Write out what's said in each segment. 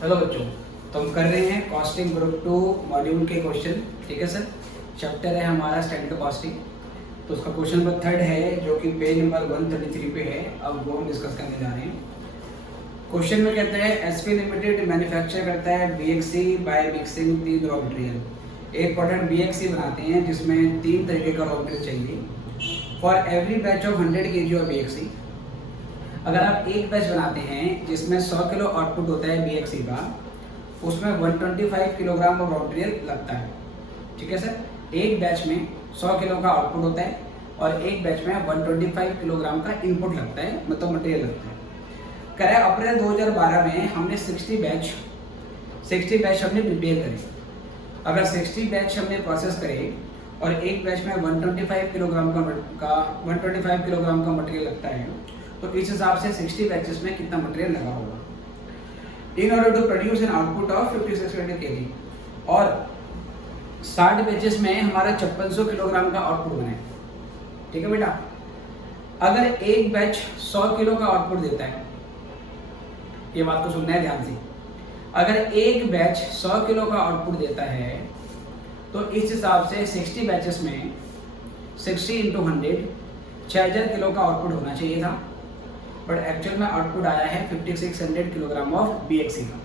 Hello बच्चों, तो हम कर रहे हैं कॉस्टिंग ग्रुप 2 मॉड्यूल के क्वेश्चन। ठीक है सर, चैप्टर है हमारा स्टैंडर्ड कॉस्टिंग। तो उसका क्वेश्चन नंबर 3 है जो कि पेज नंबर 133 पे है। अब वो हम डिस्कस करने जा रहे हैं। क्वेश्चन में कहते हैं एसपी लिमिटेड मैन्युफैक्चर करता है BXC by mixing 3 raw material. एक प्रोडक्ट बीएक्सी बनाते हैं जिसमें 3 तरीके का रॉ मटेरियल चाहिए for every batch of 100 kg of BXC. अगर आप एक बैच बनाते हैं जिसमें 100 किलो आउटपुट होता है बीएक्सी का, उसमें 125 किलोग्राम ऑफ रॉ मटेरियल लगता है। ठीक है सर, एक बैच में 100 किलो का आउटपुट होता है और एक बैच में 125 किलोग्राम का इनपुट लगता है, मतलब मटेरियल लगता है। कह रहा है अप्रैल 2012 में हमने 60 बैच हमने प्रिपेयर करे। अगर 60 बैच हमने प्रोसेस करे और एक बैच में 125 किलोग्राम का मटेरियल लगता है, तो इस हिसाब से 60 बैचेस में कितना मटेरियल लगा होगा। In order to produce an output of 5600 kg, और 60 बैचेस में हमारा 5600 किलोग्राम का आउटपुट बने। ठीक है बेटा, अगर एक बैच 100 किलो का आउटपुट देता है, ये बात को सुनना है ध्यान से। अगर एक बैच 100 किलो का आउटपुट देता है तो इस हिसाब से 60 बैचेस में 60 × 100 6000 किलो का आउटपुट होना चाहिए था, बट एक्चुअल में आउटपुट आया है 5600 किलोग्राम ऑफ बीएक्सी का।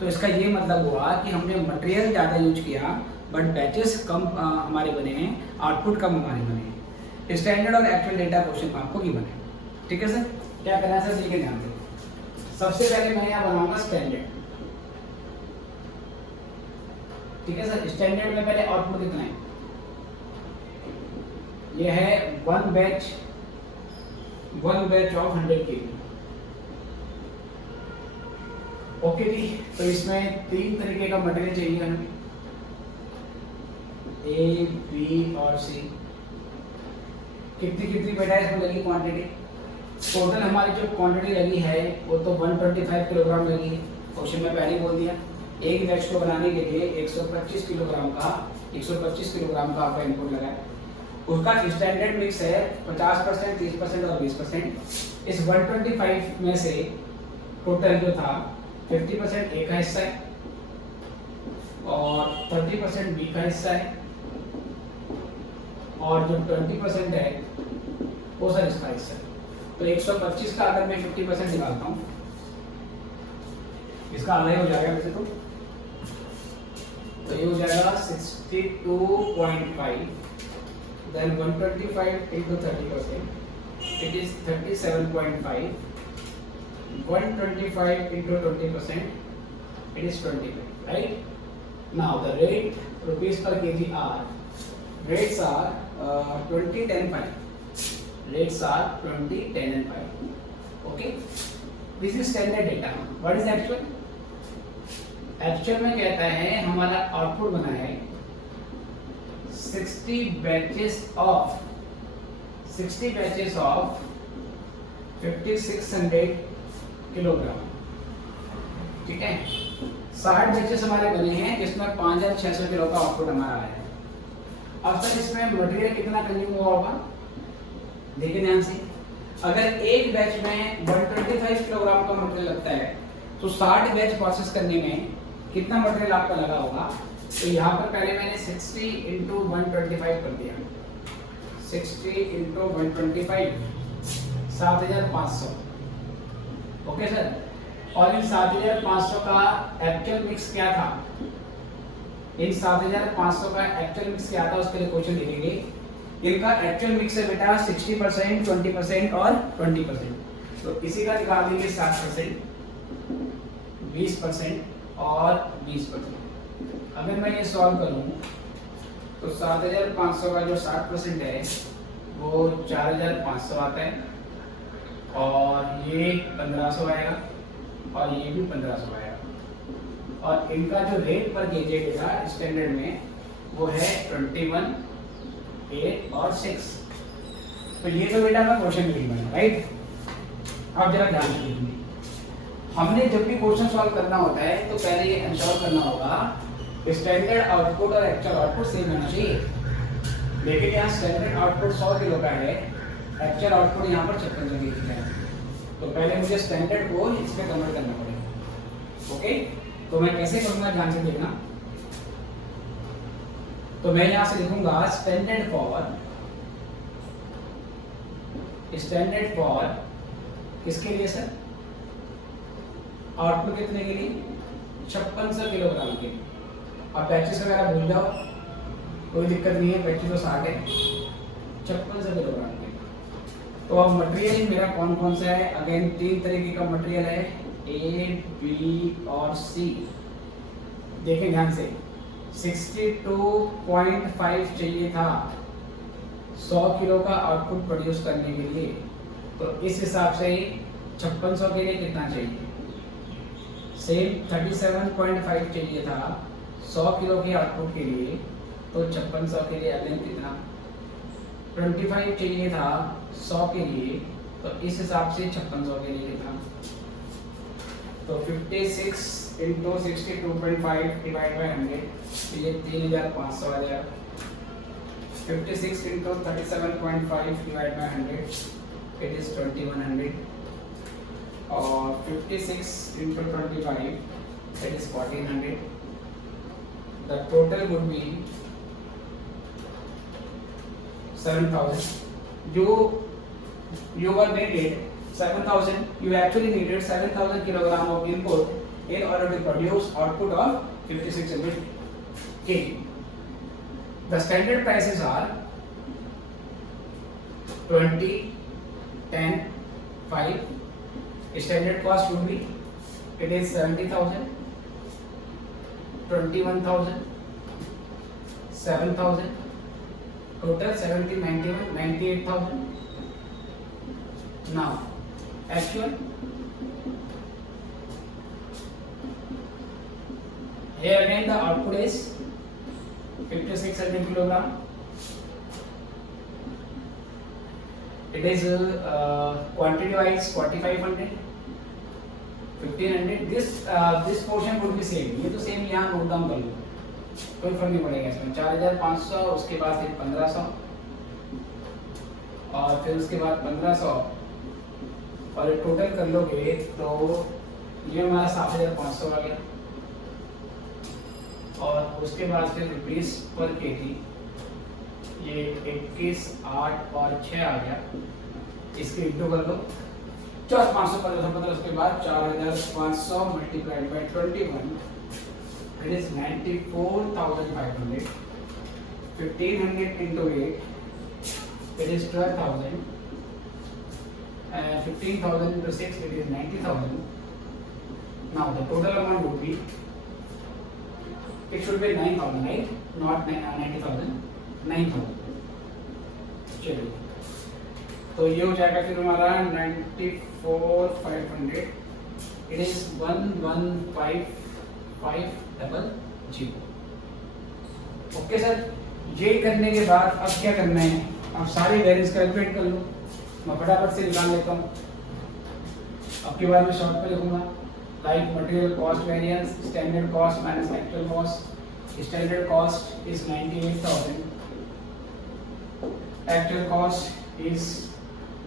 तो इसका ये मतलब हुआ कि हमने मटेरियल ज़्यादा यूज किया बट बैचेस कम हमारे बने हैं, आउटपुट कम हमारे बने हैं। स्टैंडर्ड और एक्चुअल डेटा क्वेश्चन आपको की बने। ठीक है सर, क्या करना है सर, देखिए ध्यान से। सबसे पहले मैं यहाँ बनाऊंगा स्टैंडर्ड। ठीक है सर, स्टैंडर्ड में पहले आउटपुट कितना है, ये है one batch of 100 kg। Okay जी, तो इसमें 3 तरीके का मटेरियल चाहिए हमें, ए, बी और सी। कितनी बेटा इसमें लगी क्वांटिटी? टोटल हमारी जो क्वांटिटी लगी है वो तो 125 किलोग्राम लगी है। क्वेश्चन में पहले बोल दिया एक बैच को बनाने के लिए 125 किलोग्राम का आपका इनपुट लगा है। उसका स्टैंडर्ड मिक्स है 50%, 30% और 20%। इस 125 में से टोटल जो था 50% ए का हिस्सा है और 30% बी का हिस्सा है, और जो 20% है वो सर इसका हिस्सा है। तो 125 का अगर मैं 50% निकालता हूँ, इसका आधा हो जाएगा वैसे तो ये हो जाएगा 62.5, then 125 into 30%, it is 37.5, 125 into 20%, it is 25, right? Now the rate rupees per kg are, rates are 20, 10, 5. Rates are 20, 10 and 5. Okay, this is standard data. What is actual? Actual में कहता है हमारा आउटपुट बना है 60 बैचेस ऑफ 5600 किलोग्राम। ठीक है, 60 batches हमारे बने हैं जिसमें 5600 किलो का आउटपुट हमारा आया है। अब सर इसमें मटेरियल कितना कंज्यूम हुआ होगा, देखिए ध्यान से। अगर एक बैच में 125 किलोग्राम का मटेरियल लगता है तो 60 बैच प्रोसेस करने में कितना मटेरियल आपका लगा होगा। तो यहाँ पर पहले मैंने 60 × 125 कर दिया, 60 × 125 7500। ओके सर, और इन 7500 का एक्चुअल मिक्स क्या था, इन 7500 का एक्चुअल मिक्स क्या था उसके लिए क्वेश्चन लिखेंगे। इनका एक्चुअल मिक्स है बेटा 60%, 20% और 20%। तो इसी का निकाल देंगे 60%, 20% और 20%। अगर मैं ये सॉल्व करूं तो 7500 का जो 60% है वो 4500 आता है, और ये 1500 आएगा और ये भी 1500 आएगा, और इनका जो रेट पर केजी बेटा स्टैंडर्ड में वो है 21, 8 और 6। तो ये तो बेटा मैं क्वेश्चन लिख बना, राइट। अब जरा ध्यान से देखिए, हमने जब भी क्वेश्चन सॉल्व करना होता है तो पहले ये इंश्योर करना होगा स्टैंडर्ड आउटपुट और एक्चुअल आउटपुट सेम होना चाहिए। लेकिन यहाँ स्टैंडर्ड आउटपुट 100 किलो का है, एक्चुअल आउटपुट यहाँ पर 5600 kg का है। तो पहले मुझे स्टैंडर्ड को इस पे कन्वर्ट करना पड़ेगा। ओके, तो मैं कैसे करूंगा ध्यान से देखना। तो मैं यहां से लिखूंगा स्टैंडर्ड फॉर किसके लिए सर, आउटपुट कितने के लिए, 5600 किलोग्राम के। अब बैचेस वगैरह भूल जाओ, कोई दिक्कत नहीं है, बैचेस तो 60 है, 5600 किलोग्राम के। तो अब मटेरियल मेरा कौन कौन सा है, अगेन 3 तरीके का मटेरियल है, ए बी और सी। देखें ध्यान से, 62.5 चाहिए था 100 किलो का आउटपुट प्रोड्यूस करने के लिए। तो इस हिसाब से 5600 के लिए कितना चाहिए, सेम 37.5 चाहिए था 100 किलो के आउटपुट के लिए। तो 5600 के लिए अगेन कितना, 25 चाहिए था 100 के लिए। तो इस हिसाब से 5600 के लिए कितना, तो 56 इंटू 62.5 डिवाइड बाई 100, तो ये 3500 आ जाएगा। 56 into 37.5 divide by 100, it is 2100। और 56 into 25, it is 1400। The total would be 7000. You were needed 7000. You actually needed 7000 kilogram of input in order to produce output of 5600 kg. The standard prices are 20, 10, 5. Standard cost would be, it is 70,000, 21,000, 7,000. Total 70, 91, 98,000. Now, actual. Here again the output is 5600 kilogram. It is quantity wise 4500, 1500. This portion would be same. ये तो same यहाँ note down कर लो, कोई फर्क नहीं पड़ेगा इसमें। 4500, उसके बाद फिर 1500, और फिर उसके बाद 1500, और टोटल कर लोगे तो ये हमारा 7500 आ गया। और उसके बाद फिर रुपीस पर केजी, ये 21, 8 और 6 आ गया। इसके इंटू कर लो, 4500 1500, उसके बाद 4500 multiplied by 21, it is 94,500. 1500 into 8, it is 12,000. 15,000 into 6, it is 90,000. Now the total amount would be, it should be 9,000, right? Not 90,000, 9,000. चलिए, तो ये हो जाएगा फिर हमारा 94,500. It is 115500. ओके सर, ये करने के बाद अब क्या करना है, अब सारी वैल्यूज कैलकुलेट कर लो। मैं फटाफट से निकाल लेता हूँ। अब के बाद मैं शॉर्ट पे लिखूंगा, like material cost variance, standard cost minus actual cost. Standard cost is 98,000, actual cost is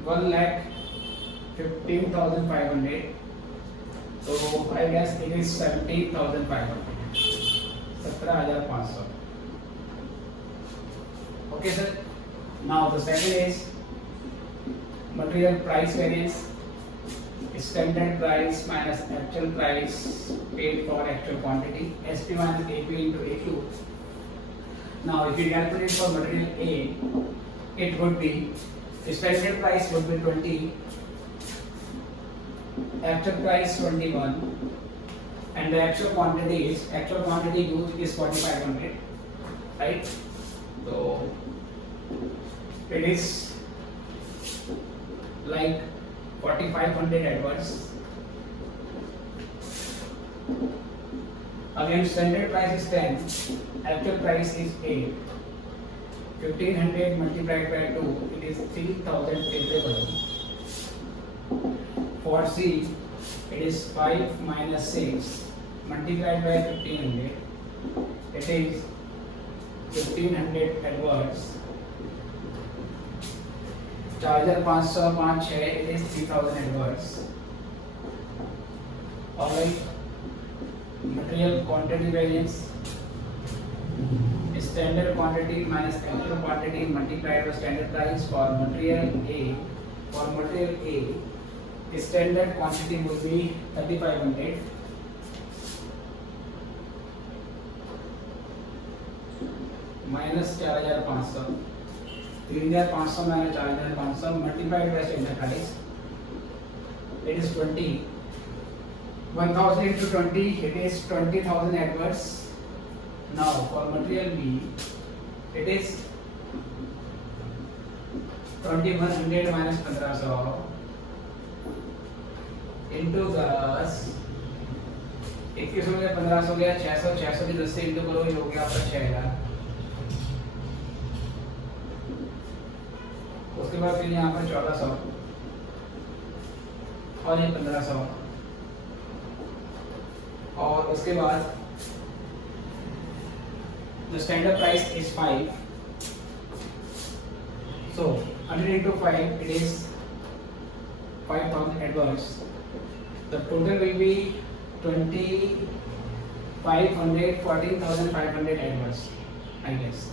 1,15,500. So I guess it is 17,500, 17,500. Okay sir. Now the second is material price variance, standard price minus actual price paid for actual quantity, SP minus AP into AQ. Now if you calculate for material A, it would be, standard price would be 20, actual price 21, and the actual quantity used is 4,500, right? So it is like 4,500 adverse. Again, standard price is 10, actual price is 8. 1,500 multiplied by 2, it is 3,000 favorable. For C, it is 5 minus 6 multiplied by 1,500, it is 1,500 adverse. 4,500 5 6, it is 3,000 adverse. Alright, material quantity variance, standard quantity minus actual quantity multiplied by standard price. For material A, standard quantity would be 3500 minus 4500, 3500 minus 4500 multiplied by standard price. It is 20. 1000 into 20, it is 20,000 adverts. Now for material B, it is 2100 minus 1500 into 10, 21 हो गया, 1500 हो गया, 600, 600 की 10 से into करो, ये हो गया आपका 6000। उसके बाद फिर यहाँ पर 1400 और ये 1500 और उसके बाद the standard price is 5, so 100 into 5, it is 5000 adverts. The total will be 2500, 14,500 adverts, I guess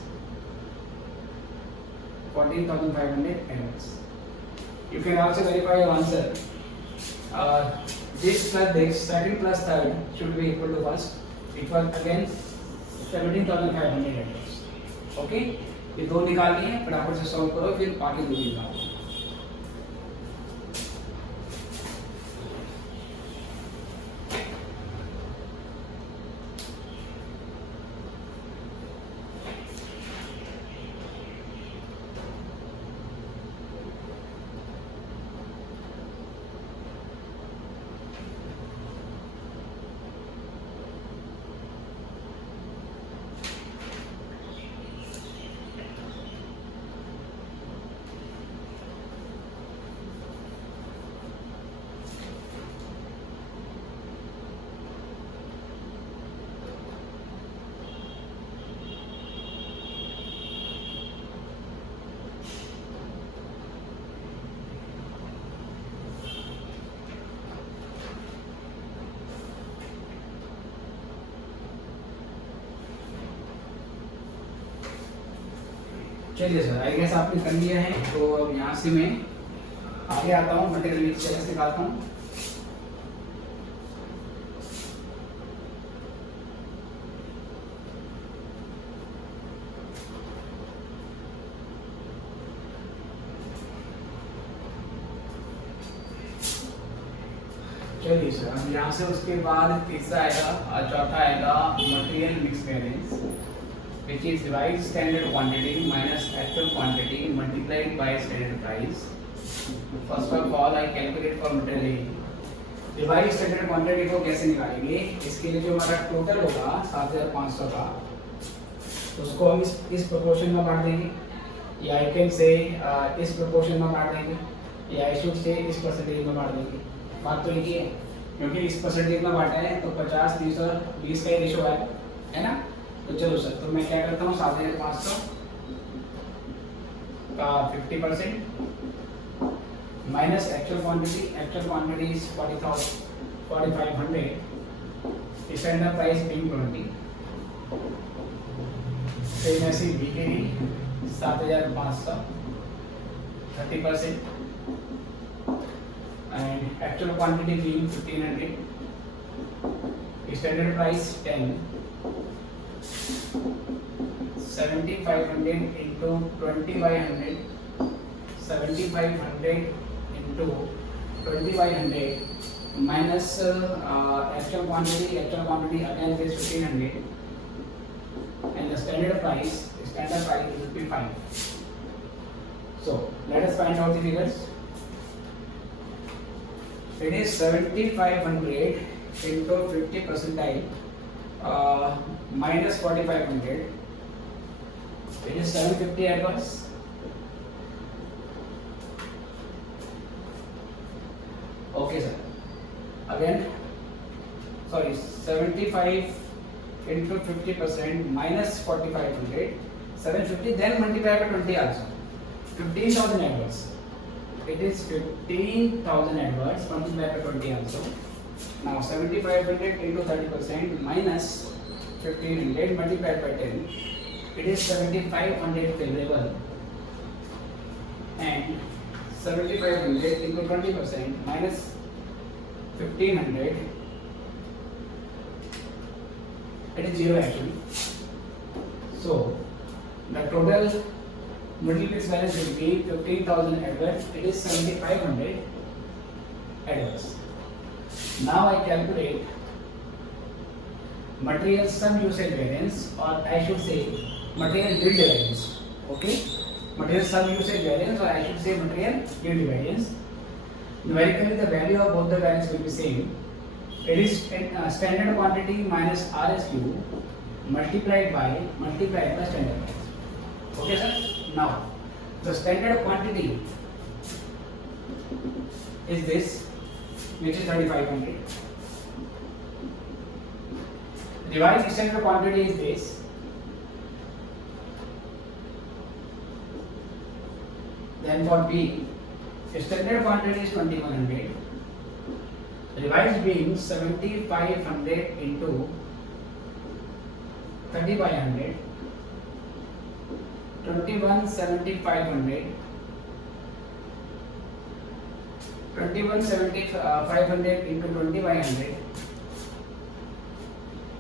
14,500 adverts. You can also verify your answer. This plus this, second plus third should be equal to first. It was again 17,500 adverts. Okay, ये दो निकालनी है, फटाफट से solve करो, फिर बाकी दो निकालो। चलिए सर, आई गेस आपने कर लिया है, तो अब यहाँ से मैं आगे आता हूँ, मटेरियल मिक्स कैसे निकालता हूँ। चलिए सर, अब यहाँ से उसके बाद तीसरा आएगा, चौथा आएगा material mix variance, which is revised standard quantity minus actual quantity multiplied by standard price. First of all, I calculate for material A. revised standard quantity को कैसे निकालेंगे? इसके लिए जो हमारा टोटल होगा 7500 का, उसको हम इस प्रोपोर्शन में बांट देंगे, या आई कैन से इस प्रोपोर्शन में बांट देंगे, या आई शुड से इस परसेंटेज में बांट देंगे। बात तो एक ही है, क्योंकि इस परसेंटेज में बांटा है तो 50, 30 और 20 का ही रेशो है ना। तो चलो सर, तो मैं क्या करता हूँ, 7500 का 50% minus actual quantity is 4500, standard price being 20, फिर ऐसी BKD 7500 30% and actual quantity being 1500, standard price 10, 7500 into 20 by 100, 7500 into 20 by 100 minus actual quantity again is 1500, and the standard price will be 5. So let us find out the figures. It is 7500 into 50 percentile minus 4500. It is 750 adverts. Okay sir. Again, sorry, 75 into 50% minus 4500, 750, then multiply by 20 also. 15,000 adverts. It is 15,000 adverts multiplied by 20 also. Now 7500 into 30% minus 1500 multiplied by 10. It is 7500 favorable, and 7500 into 20% minus 1500. It is 0 actually. So the total middle piece balance will be 15,000 adverse. It is 7500 adverse. Now I calculate material sum usage variance, or I should say material yield variance. Okay, material sum usage variance, or I should say material yield variance. Numerically, the value of both the variance will be same. It is standard quantity minus RSQ multiplied by standard price. Okay, sir. Now the standard quantity is this, which is 3500. Revised standard quantity is this. Then for B, standard quantity is 2100. Revised being 7500 into 30 by 100, 217500. 217500 into 20 by 100.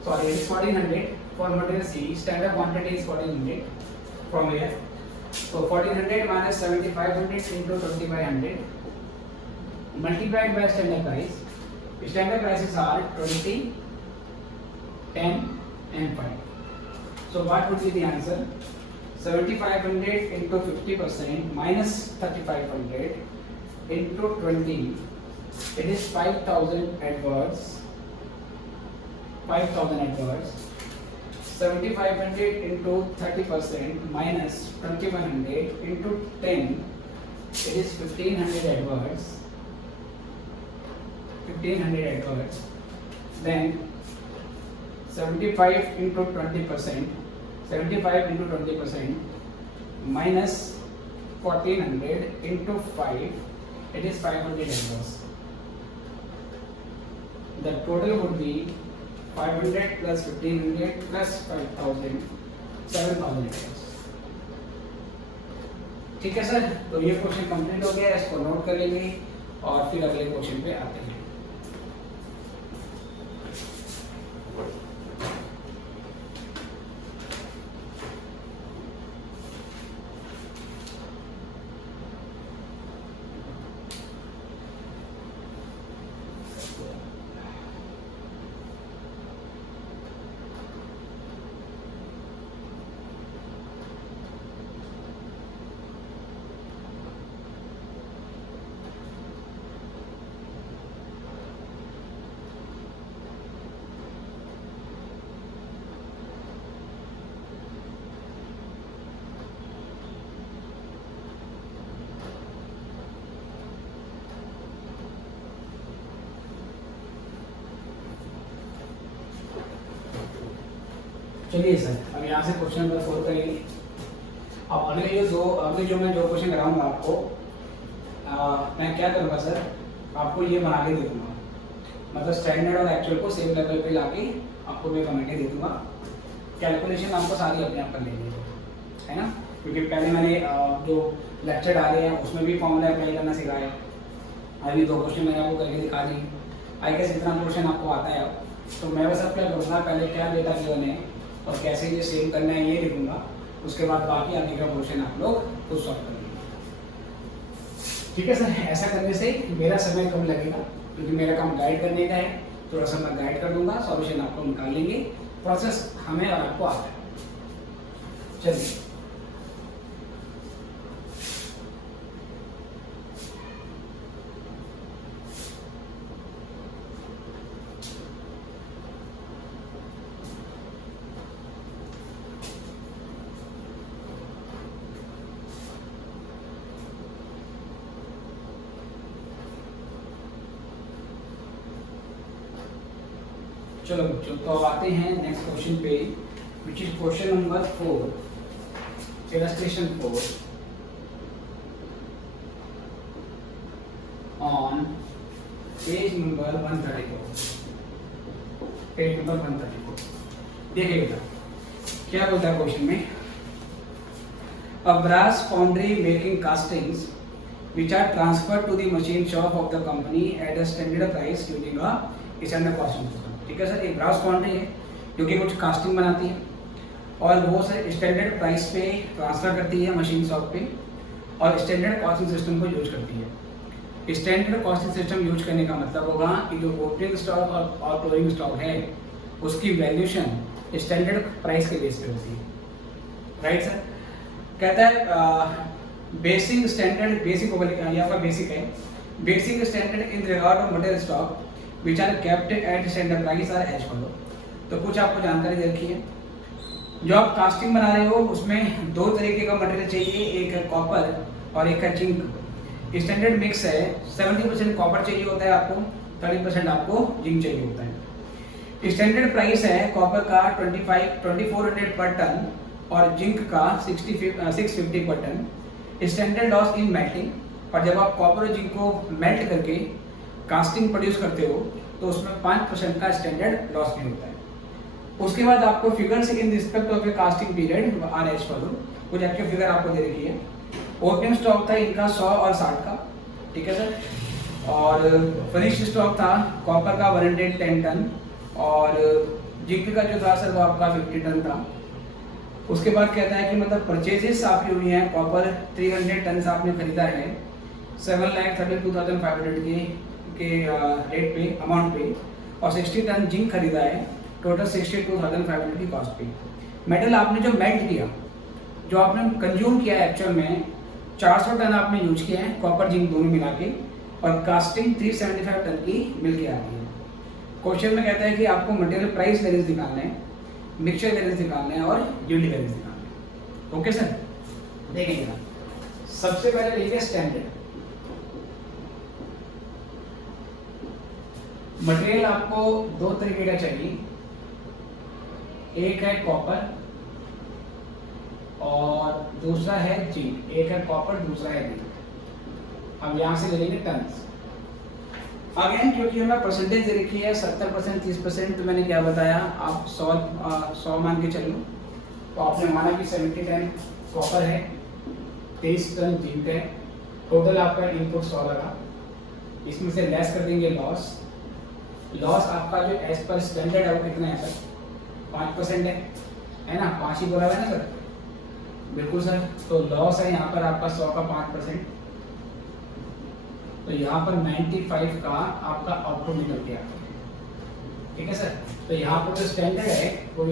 Sorry, it is 1400 for material C. Standard quantity is 1400 from here. So 1400 minus 7500 into 20 by 100 multiplied by standard price. Standard prices are 20, 10 and 5. So what would be the answer? 7500 into 50% minus 3500 into 20. It is 5000 adverse. 5000 adverse. 7500 into 30% minus 2100 into 10. It is 1500 adverse. 1500 adverse. Then 75 into 20%. 75 into 20% minus 1400 into 5. It is 500 adverse. The total would be 500 plus 1500 plus 5000, 7000 adverse. ठीक है sir, तो ये question complete हो गया, इसको note कर लेंगे और फिर अगले क्वेश्चन पे आते हैं. चलिए सर, अब यहाँ से क्वेश्चन नंबर 4 करेंगे. अब अगले जो मैं क्वेश्चन कराऊंगा आपको, मैं क्या करूँगा सर, आपको ये बना के दे दूँगा. मतलब स्टैंडर्ड और एक्चुअल को सेम लेवल पे लाके आपको मैं बना के दे दूँगा. कैलकुलेशन आपको सारी अपने आप कर लेंगे, है ना, क्योंकि पहले मैंने जो लेक्चर डाले हैं उसमें भी फॉर्मूला अप्लाई करना सिखाया. अभी 2 क्वेश्चन मैंने आपको करके दिखा दी. आई गेस इतना क्वेश्चन आपको आता है. तो मैं बस अब क्या करूँगा, पहले क्या डेटा गिवन है और कैसे ये सेव करना है ये लिखूंगा. उसके बाद बाकी आगे का क्वेश्चन आप लोग खुद सॉल्व कर लेंगे. ठीक है सर, ऐसा करने से मेरा समय कम लगेगा, क्योंकि मेरा काम गाइड करने का है. थोड़ा सा मैं गाइड कर दूंगा, सॉल्यूशन आप लोग निकाल लेंगे. प्रोसेस हमें और आपको आता है. चलिए, चलो बच्चों, तो आते हैं नेक्स्ट क्वेश्चन पे, which is question number 4, illustration 4 on page number 134, page number 134 देखिए बेटा क्या बोलता है क्वेश्चन में। A brass foundry making castings which are transferred to the machine shop of the company at a standard price using a standard costing system। ठीक है sir, एक brass foundry है जो कि कुछ कास्टिंग बनाती है और वो सर स्टैंडर्ड प्राइस पे ट्रांसफर करती है मशीन शॉप पे और स्टैंडर्ड कॉस्टिंग सिस्टम को यूज करती है। स्टैंडर्ड कॉस्टिंग सिस्टम यूज करने का मतलब होगा कि जो ओपनिंग स्टॉक और क्लोजिंग स्टॉक है उसकी वैल्यूशन स्टैंडर्ड प्राइस के बेस पे होती है। राइट सर, कहता है बेसिक स्टैंडर्ड, बेसिक यहाँ पर बेसिक है, basic standard in regard of material stock which are kept at standard price are as follow. तो कुछ आपको जानकारी दे रखी है। जो आप कास्टिंग बना रहे हो उसमें दो तरीके का मटेरियल चाहिए, एक है कॉपर और एक है जिंक। स्टैंडर्ड मिक्स है, 70% कॉपर चाहिए होता है आपको, 30% आपको जिंक चाहिए होता है। स्टैंडर्ड प्राइस है कॉपर का 2400 पर टन और जिंक का 650 per ton. Standard loss in melting, और जब आप कॉपर और जिंक को मेल्ट करके कास्टिंग प्रोड्यूस करते हो तो उसमें 5% का स्टैंडर्ड लॉस भी होता है। उसके बाद आपको figures in respect of a casting period are as follow, कुछ एक्चुअल फिगर आपको दे रखी है। ओपनिंग स्टॉक था इनका 100 और 60 का, ठीक है सर, और फिनिश्ड स्टॉक था कॉपर का 110 टन और जिंक का जो था सर वो आपका 50 टन था। उसके बाद कहता है कि मतलब परचेजेस आपकी हुई हैं, कॉपर 300 टन आपने खरीदा है 7,32,500 के रेट पे, अमाउंट पे, और 60 टन जिंक खरीदा है टोटल 62,500 की कॉस्ट पे। मेटल आपने जो मेल्ट किया, जो आपने कंज्यूम किया है एक्चुअल में 400 टन आपने यूज किया है कॉपर जिंक दोनों मिला के, और कास्टिंग 375 टन की मिल के आती है। क्वेश्चन में कहता है कि आपको मटेरियल प्राइस वेरिएंस निकालना है, मिक्सचर वेरिएंस निकालना है और यील्ड वेरिएंस निकालना है। ओके सर, देखिएगा सबसे पहले लिखिए स्टैंडर्ड। मटेरियल आपको दो तरीके का चाहिए, एक है कॉपर और दूसरा है जिंक। एक है कॉपर, दूसरा है जिंक। अब यहां से ले लेंगे टन्स। अगेन क्योंकि हमें परसेंटेज दे रखी है 70%, 30%, तो मैंने क्या बताया, आप 100 मान के चलो। तो आपने माना कि 70 टन कॉपर है, 23 टन जिंक है, टोटल आपका इनपुट 100 लगा। इसमें से लेस कर देंगे लॉस। लॉस आपका जो एज पर स्टैंडर्ड है वो कितना है सर, 5% है ना, 5 ही बोला हुआ है ना सर, बिल्कुल सर। तो लॉस है यहाँ पर आपका 100 का 5%, तो यहाँ पर 95 का आपका आउटपुट निकल के आता है। ठीक है सर, तो यहाँ पर जो स्टैंडर्ड है वो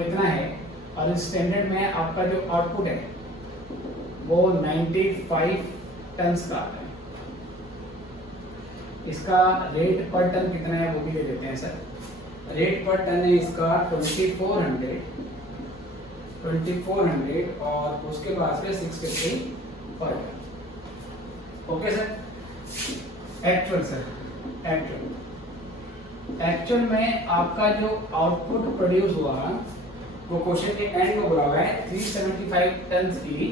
इतना है, और इस स्टैंडर्ड में आपका जो आउटपुट है वो 95 टन्स का आता है। इसका रेट पर टन कितना है वो भी दे देते हैं सर। रेट पर टन है इसका 2400 और उसके बाद से 650 per ton. Okay sir, actual sir, actual में आपका जो आउटपुट प्रोड्यूस हुआ वो क्वेश्चन के एंड में बोला हुआ है 375 टन की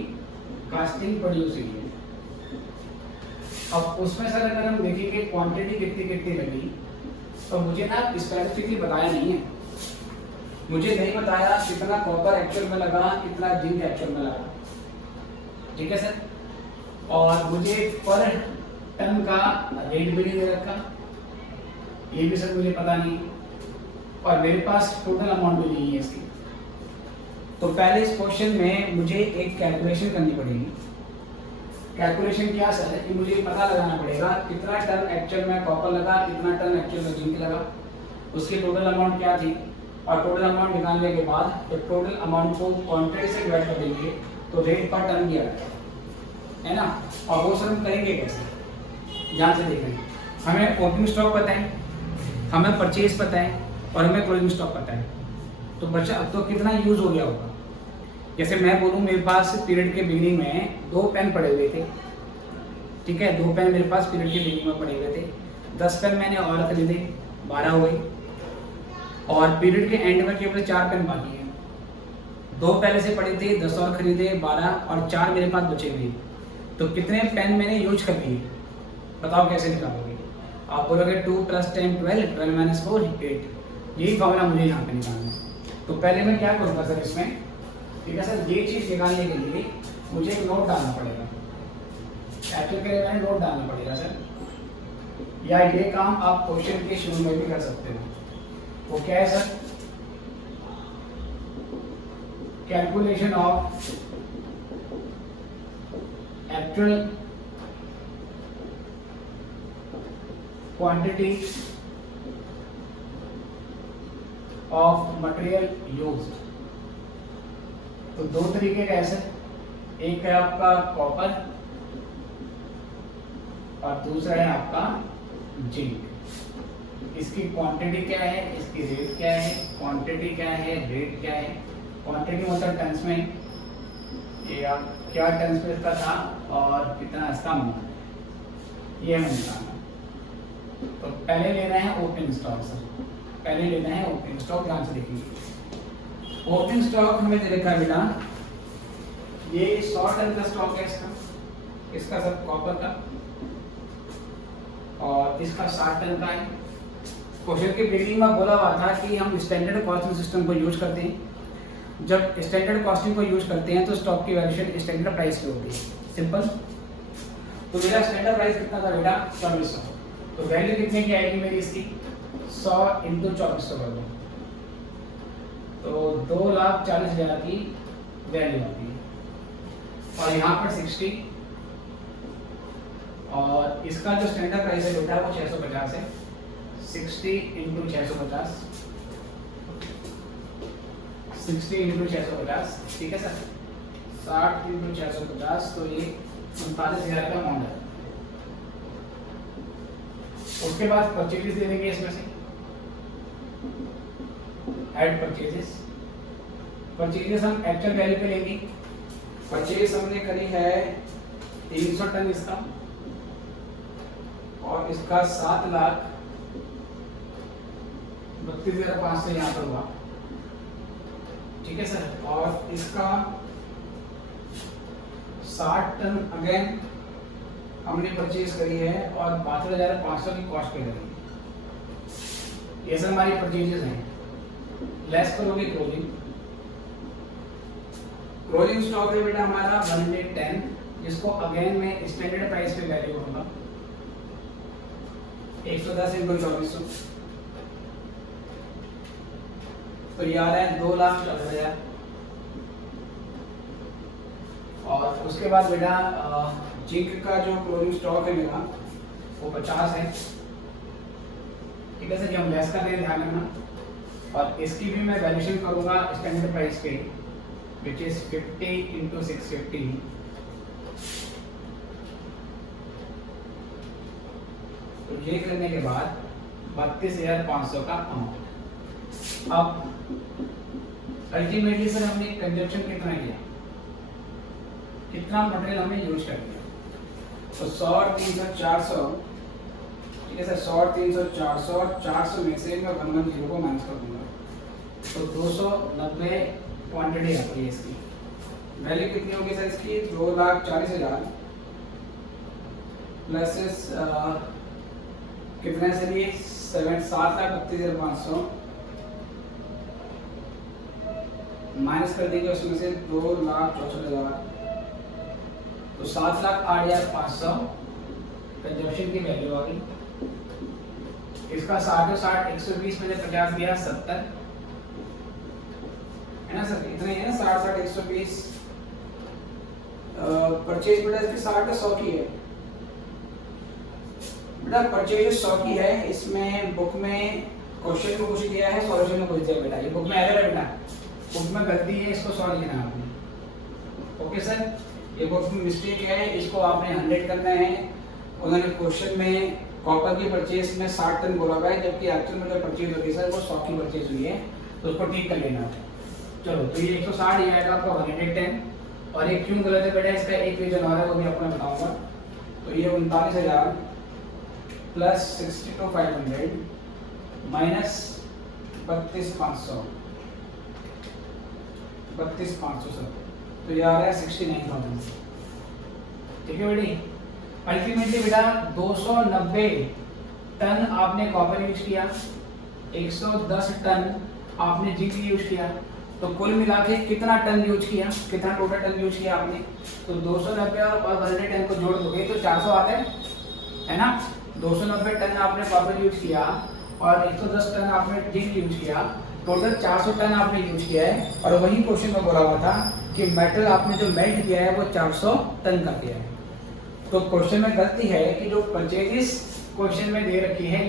कास्टिंग प्रोड्यूस हुई है। अब उसमें सर अगर हम देखेंगे क्वांटिटी कितनी लगी, तो मुझे ना स्पेसिफिकली बताया नहीं है, मुझे नहीं बताया कितना कॉपर एक्चुअल में लगा, कितना जिंक एक्चुअल में लगा। ठीक है सर, और मुझे पर टन का रेट भी नहीं दे रखा, ये भी सर मुझे पता नहीं, और मेरे पास टोटल अमाउंट भी नहीं है इसकी। तो पहले इस क्वेश्चन में मुझे एक कैलकुलेशन करनी पड़ेगी। कैलकुलेशन क्या सर है कि मुझे पता लगाना पड़ेगा कितना टन एक्चुअल में कॉपर लगा, कितना टन एक्चुअल में जिंक लगा, उसकी टोटल अमाउंट क्या थी, और टोटल अमाउंट निकालने के बाद तो टोटल अमाउंट को क्वांटिटी से डिवाइड कर देंगे तो रेट पर टन दिया है ना। और वो सर हम करेंगे कैसे, ध्यान से देखेंगे। हमें ओपनिंग स्टॉक पता है, हमें परचेज पता है और हमें क्लोजिंग स्टॉक पता है। तो बच्चा अब तो कितना यूज हो गया होगा। जैसे मैं बोलूँ मेरे पास पीरियड के बिगिनिंग में 2 पेन पड़े हुए थे, ठीक है, 2 पेन मेरे पास पीरियड के बिगिनिंग में पड़े हुए थे, 10 पेन मैंने और खरीदे, 12 हो गए, और पीरियड के एंड में केवल 4 पेन बाकी हैं। 2 पहले से पड़े थे, 10 और खरीदे, 12, और 4 मेरे पास बचे हुए। तो कितने पेन मैंने यूज कर लिए, बताओ कैसे निकालोगे। आप बोलोगे 2 + 10 12, 12 - 4 8, यही फॉर्मूला मुझे यहाँ पे निकालना है। तो पहले मैं क्या करूँगा सर इसमें, ठीक है सर, ये चीज़ निकालने के लिए मुझे एक नोट डालना पड़ेगा, एक्चुअल के लिए नोट डालना पड़ेगा सर, या ये काम आप क्वेश्चन के शुरू में भी कर सकते हो। वो क्या है sir, calculation of actual quantity of material used. तो दो तरीके का है सर, एक है आपका कॉपर और दूसरा है आपका जिंक। इसकी क्वांटिटी क्या है, इसकी रेट क्या है, क्वांटिटी क्या है, रेट क्या है। क्वांटिटी मतलब टन्स में, ये आप क्या टन्स में इसका था और कितना इसका अमाउंट, ये हमें निकालना। तो पहले लेना है ओपनिंग स्टॉक सर, पहले लेना है ओपनिंग स्टॉक, ध्यान से देखिए। ओपनिंग स्टॉक हमें दे रखा है बेटा, ये 100 टन का स्टॉक है इसका सर कॉपर का, और इसका 60 टन का है। क्वेश्चन के बिगिनिंग में बोला हुआ था कि हम स्टैंडर्ड कॉस्टिंग सिस्टम को यूज करते हैं। जब स्टैंडर्ड कॉस्टिंग को यूज करते हैं तो स्टॉक की वैल्यूएशन स्टैंडर्ड प्राइस पे होती है, सिंपल। तो मेरा स्टैंडर्ड प्राइस कितना था बेटा, 2400। तो वैल्यू कितने की आएगी मेरी इसकी, 100 × 2400 कर दो, तो 2,40,000 की वैल्यू आती है। और यहाँ पर 60, और इसका जो स्टैंडर्ड प्राइस है बेटा वो 650 है। 60 × 650, 60 × 650, ठीक है सर, 60 × 650, तो ये 39,000 का अमाउंट है। उसके बाद परचेजेस दे देंगे इसमें से, ऐड परचेजेस। परचेजेस हम एक्चुअल वैल्यू पे लेंगे। परचेज हमने करी है 300 टन इसका, और इसका 7,32,500 यहाँ पर हुआ, ठीक है सर। और इसका 60 टन अगेन हमने परचेज करी है, और 62,500 की कॉस्ट पे करी। ये सब हमारी परचेजेस हैं। लेस करोगे क्लोजिंग स्टॉक है बेटा हमारा 110, जिसको अगेन मैं स्टैंडर्ड प्राइस पे वैल्यू करूंगा 110 × 2400, तो ये आ रहा है 2,14,000। और उसके बाद बेटा जिंक का जो क्लोजिंग स्टॉक है मेरा वो 50 है, ठीक है सर, ये हम लेस कर दें, ध्यान रखना। और इसकी भी मैं वैल्यूएशन करूंगा स्टैंडर्ड प्राइस पे, विच इज 50 × 650। तो ये करने के बाद 32,500 का अमाउंट। अब अल्टीमेटली सर हमने कंजप्शन कितना किया, कितना मटेरियल हमने यूज कर दिया। तो 100 × 300 400, ठीक है सर, 100 × 300 400, और 400 में से मैं 110 को माइनस कर दूंगा, तो 290 क्वांटिटी आती है इसकी। वैल्यू कितनी होगी सर इसकी, 2,40,000 प्लस कितने से लिए 7,32,500 माइनस कर देंगे उसमें से 2,64,000, तो 7,08,500 कंजप्शन की वैल्यू आ गई। इसका 60 120 में 50 दिया 70 है ना सर, इतना ही है ना, 60 120। परचेज बेटा इसकी 60 100 की है बेटा, परचेज 100 की है। इसमें बुक में क्वेश्चन में कुछ दिया है, सॉल्यूशन में कुछ दिया बेटा, ये बुक में एरर है बेटा, बुक में गलती है, इसको सॉल्व लिखना है आपने। ओके सर, ये बुक में मिस्टेक है, इसको आपने 100 करना है। उन्होंने क्वेश्चन में कॉपर की परचेज में 60 टन बोला हुआ है, जबकि एक्चुअल में जो परचेज होती है सर वो 100 की परचेज हुई है, तो उसको ठीक कर लेना है। चलो, तो ये 160 ये आएगा आपका 110, और एक क्यों गलत है बेटा, इसका एक रीजन और है, वो भी आपको मैं बताऊंगा। तो ये 39,000 प्लस 62,500 माइनस 32,500 सर, तो ये आ रहा है 69,000, ठीक है बेटी। अल्टीमेटली बेटा 290 टन आपने कॉपर यूज किया, 110 टन आपने जिंक यूज किया, तो कुल मिला के कितना टन यूज किया, कितना टोटल टन यूज किया आपने? तो 290 और 110 को जोड़ दोगे तो 400 आ गए, है ना। 290 टन आपने कॉपर यूज किया और 110 टन आपने जिंक यूज किया, टोटल 400 टन आपने यूज किया है। और वही क्वेश्चन में बोला हुआ था कि मेटल आपने जो मेल्ट किया है वो 400 टन का किया है। तो क्वेश्चन में गलती है कि जो परचेज क्वेश्चन में दे रखी है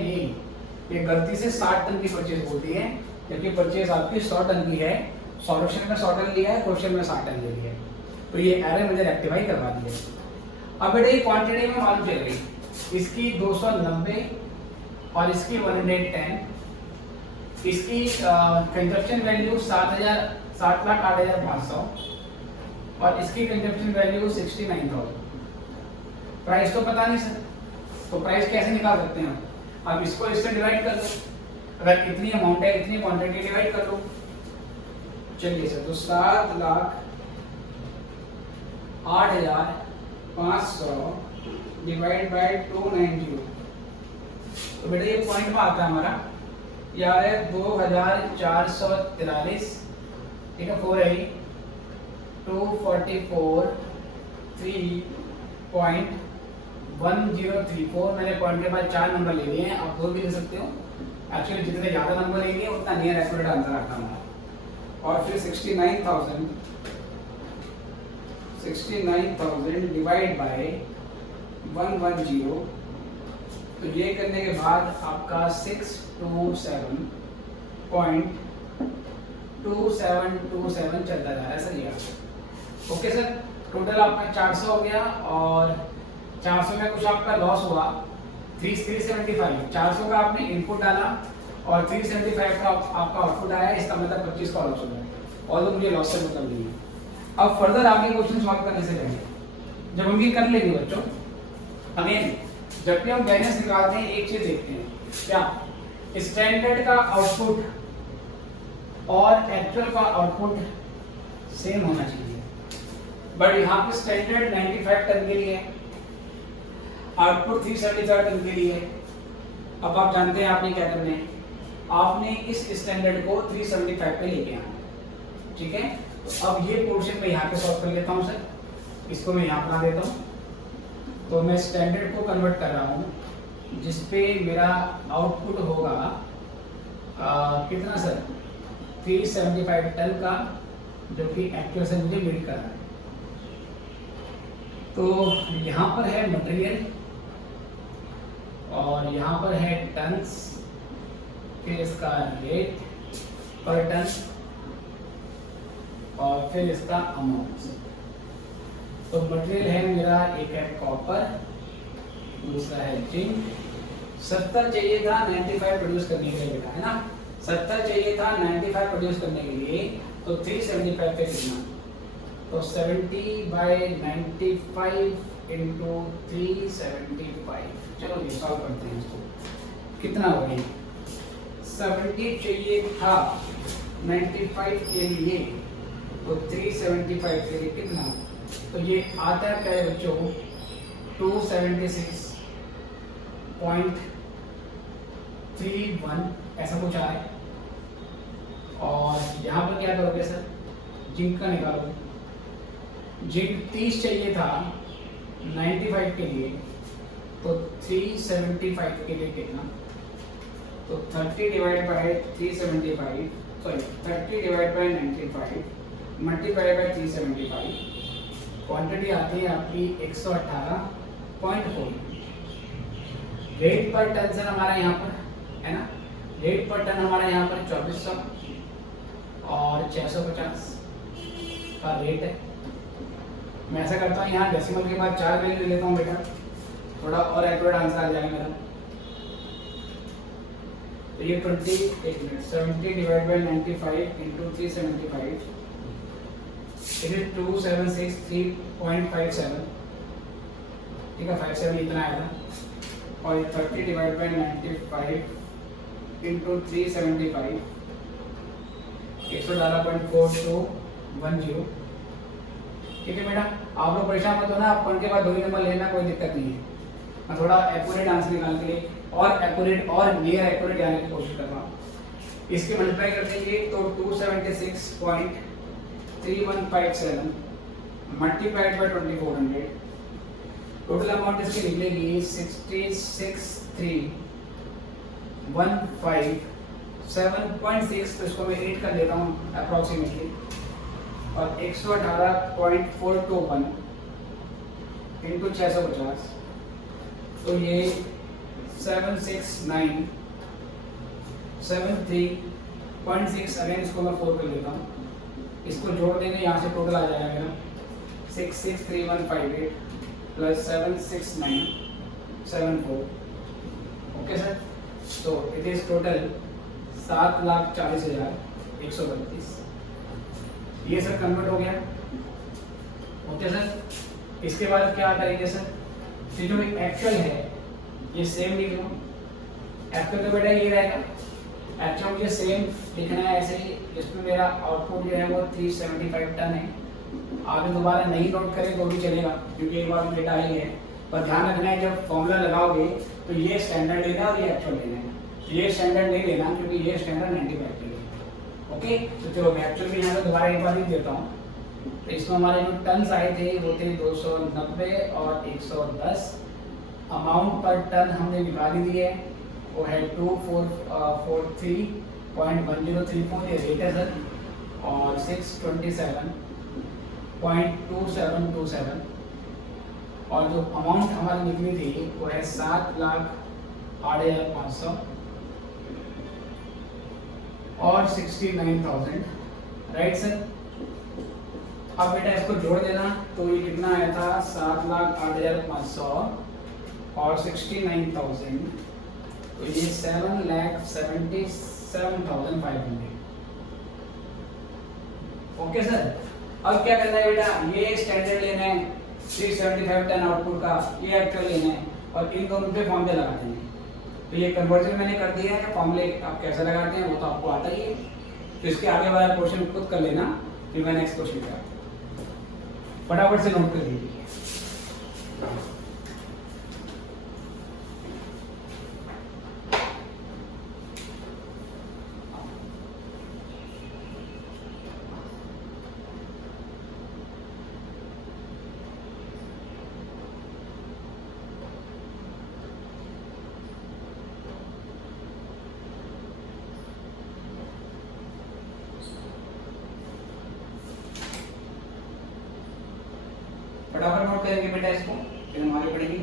ये गलती से 60 टन की परचेज होती है, जबकि परचेज आपकी 100 टन की है। सॉल्यूशन में 100 टन लिया है, क्वेश्चन में 60 टन ले लिया है, तो ये एरर मुझे रेक्टिफाई करवा दी है। अब बेटा ये क्वांटिटी में मालूम चल गई, इसकी 290 और इसकी 110, इसकी कंजप्शन वैल्यू 7,08,500 और इसकी कंजप्शन वैल्यू 69,000। प्राइस तो पता नहीं सर, तो प्राइस कैसे निकाल सकते हैं? अब इसको इससे डिवाइड कर दो, अगर इतनी अमाउंट है इतनी क्वांटिटी डिवाइड कर दो। चलिए सर, तो 7,08,500 डिवाइड बाय 290, तो बेटा ये पॉइंट में आता है हमारा, यार है 2443, ठीक है, 4 है 244.3.1034। मैंने पॉइंट के बाद 4 नंबर ले लिए हैं, आप 2 भी ले सकते हो। एक्चुअली जितने ज़्यादा नंबर लेंगे उतना नियर एक्यूरेट आंसर आता है हमारा। और फिर 69,000 डिवाइड बाय 110, तो ये करने के बाद आपका 627.2727 चलता जा रहा है सर ये। ओके सर, टोटल आपका 400 हो गया और 400 में कुछ आपका लॉस हुआ 375। 400 का आपने इनपुट डाला और 375 का आपका आउटपुट आया, इसका मतलब 25 का लॉस हो गया। और तो मुझे लॉस से मतलब नहीं है। अब फर्दर आगे क्वेश्चन सॉल्व करने से पहले जब हम ये कर लेंगे बच्चों, अगेन जब भी हम बैलेंस निकालते हैं एक चीज देखते हैं, क्या स्टैंडर्ड का आउटपुट और एक्चुअल का आउटपुट सेम होना चाहिए। बट यहाँ पे स्टैंडर्ड 95 टन के लिए, आउटपुट 375 टन के लिए। अब आप जानते हैं आपने क्या करना है, आपने इस स्टैंडर्ड को 375 पे लेके आना, ठीक है। तो अब ये पोर्शन मैं यहाँ पे सॉल्व कर लेता हूँ सर, इसको मैं यहाँ बना देता हूँ। तो मैं स्टैंडर्ड को कन्वर्ट कर रहा हूँ, जिसपे मेरा आउटपुट होगा कितना सर, 375 टन का, जो कि एक्चुअल से मुझे मीट कर रहा है। तो यहाँ पर है मटेरियल और यहाँ पर है टन्स, फिर इसका रेट पर टन और फिर इसका अमाउंट। तो मटेरियल है मेरा, एक है कॉपर, दूसरा है जिंक। 70 चाहिए था 95 प्रोड्यूस करने के लिए बेटा, है ना। 70 चाहिए था 95 प्रोड्यूस करने के लिए, तो 375 पे कितना, तो 70/95 इंटू 375। चलो ये सॉल्व करते हैं इसको, कितना हो गया। 70 चाहिए था 95 के लिए, तो 375 के लिए कितना, तो ये आता है क्या बच्चों, 276.31 ऐसा कुछ आ रहा है। और यहाँ पर क्या करोगे सर, जिंक का निकालोगे। जिंक 30 चाहिए था 95 के लिए, तो 375 के लिए कितना, तो 30 divide by 375, sorry 30 divide by 95 multiply by 375, quantity आती है आपकी 118.4। रेट पर टन सर हमारा यहाँ पर, है ना, रेट पर टन हमारा यहाँ पर 2400 और 650 का रेट है। मैं ऐसा करता हूँ, यहाँ डेसिमल के बाद 4 वैल्यू ले लेता हूँ बेटा, थोड़ा और एक्यूरेट आंसर आ जाएगा मेरा। तो ये 70 divide by 95 into 375, it is 2763.57, ठीक है, 57 इतना आया था। और 30 डिवाइड बाय 95 इंटू 375, 118.4210। ठीक है बेटा, आप लोग परेशान मत होना, आप पढ़ के बाद 2 ही नंबर लेना, कोई दिक्कत नहीं है। मैं थोड़ा एक्यूरेट आंसर निकाल के लिए और एक्यूरेट और नियर एक्यूरेट जाने की कोशिश कर रहा हूँ। इसके मल्टीप्लाई कर देंगे तो 276.3157 मल्टीप्लाइड बाय 2400, टोटल अमाउंट इसकी निकलेगी 663157.6, तो इसको मैं 8 कर देता हूँ अप्रॉक्सीमेटली, और 118.421 इंटू 650, तो ये 76973.6। अगेन इसको मैं 4 कर लेता हूँ, इसको जोड़ देंगे, यहाँ से टोटल आ जाएगा मेरा 663158 प्लस 76974। ओके सर, तो इट इज टोटल 7,40,132। ये सर कन्वर्ट हो गया। ओके सर, इसके बाद क्या करेंगे सर, ये जो एक्चुअल है ये सेम लिख लो, एक्चुअल का बेटा ये रहेगा, एक्चुअल मुझे सेम लिखना है ऐसे ही। इसमें मेरा आउटपुट जो है वो 375 टन है। आप दोबारा नहीं नोट करें तो भी चलेगा, क्योंकि एक बार डेटा ही है, पर ध्यान रखना है जब फॉर्मूला लगाओगे तो ये स्टैंडर्ड लेना है और ये एक्चुअल लेना है। ये स्टैंडर्ड नहीं लेना क्योंकि ये स्टैंडर्ड 95 के लिए। ओके, तो चलो मैं एक्चुअल भी यहाँ पे दोबारा एक बार ही देता हूँ। तो इसमें हमारे जो टन्स आए थे वो थे 290 और 110। अमाउंट पर टन हमने निकाल दिए, वो है 2443.1034, ये रेट है सर, और 627.2727, और जो अमाउंट हमारी निकली थी वो है 7,08,500 और 69,000, राइट सर। अब बेटा इसको जोड़ देना, तो ये कितना आया था, 7,08,500 और 69,000, तो ये 7,77,500। ओके सर, अब क्या करना है बेटा, ये स्टैंडर्ड लेना है 375 टन आउटपुट का, ये एक्चुअल लेना है, और इन दोनों पे फॉर्मूले लगाते हैं। तो ये कन्वर्जन मैंने कर दिया है, फॉर्मूले आप कैसे लगाते हैं वो तो आपको आता ही है। तो इसके आगे वाला क्वेश्चन खुद कर लेना, फिर मैं नेक्स्ट क्वेश्चन कराता हूँ। फटाफट से नोट कर लीजिए। फटाफट नोट करेंगे बेटा इसको, फिर हम आगे बढ़ेंगे।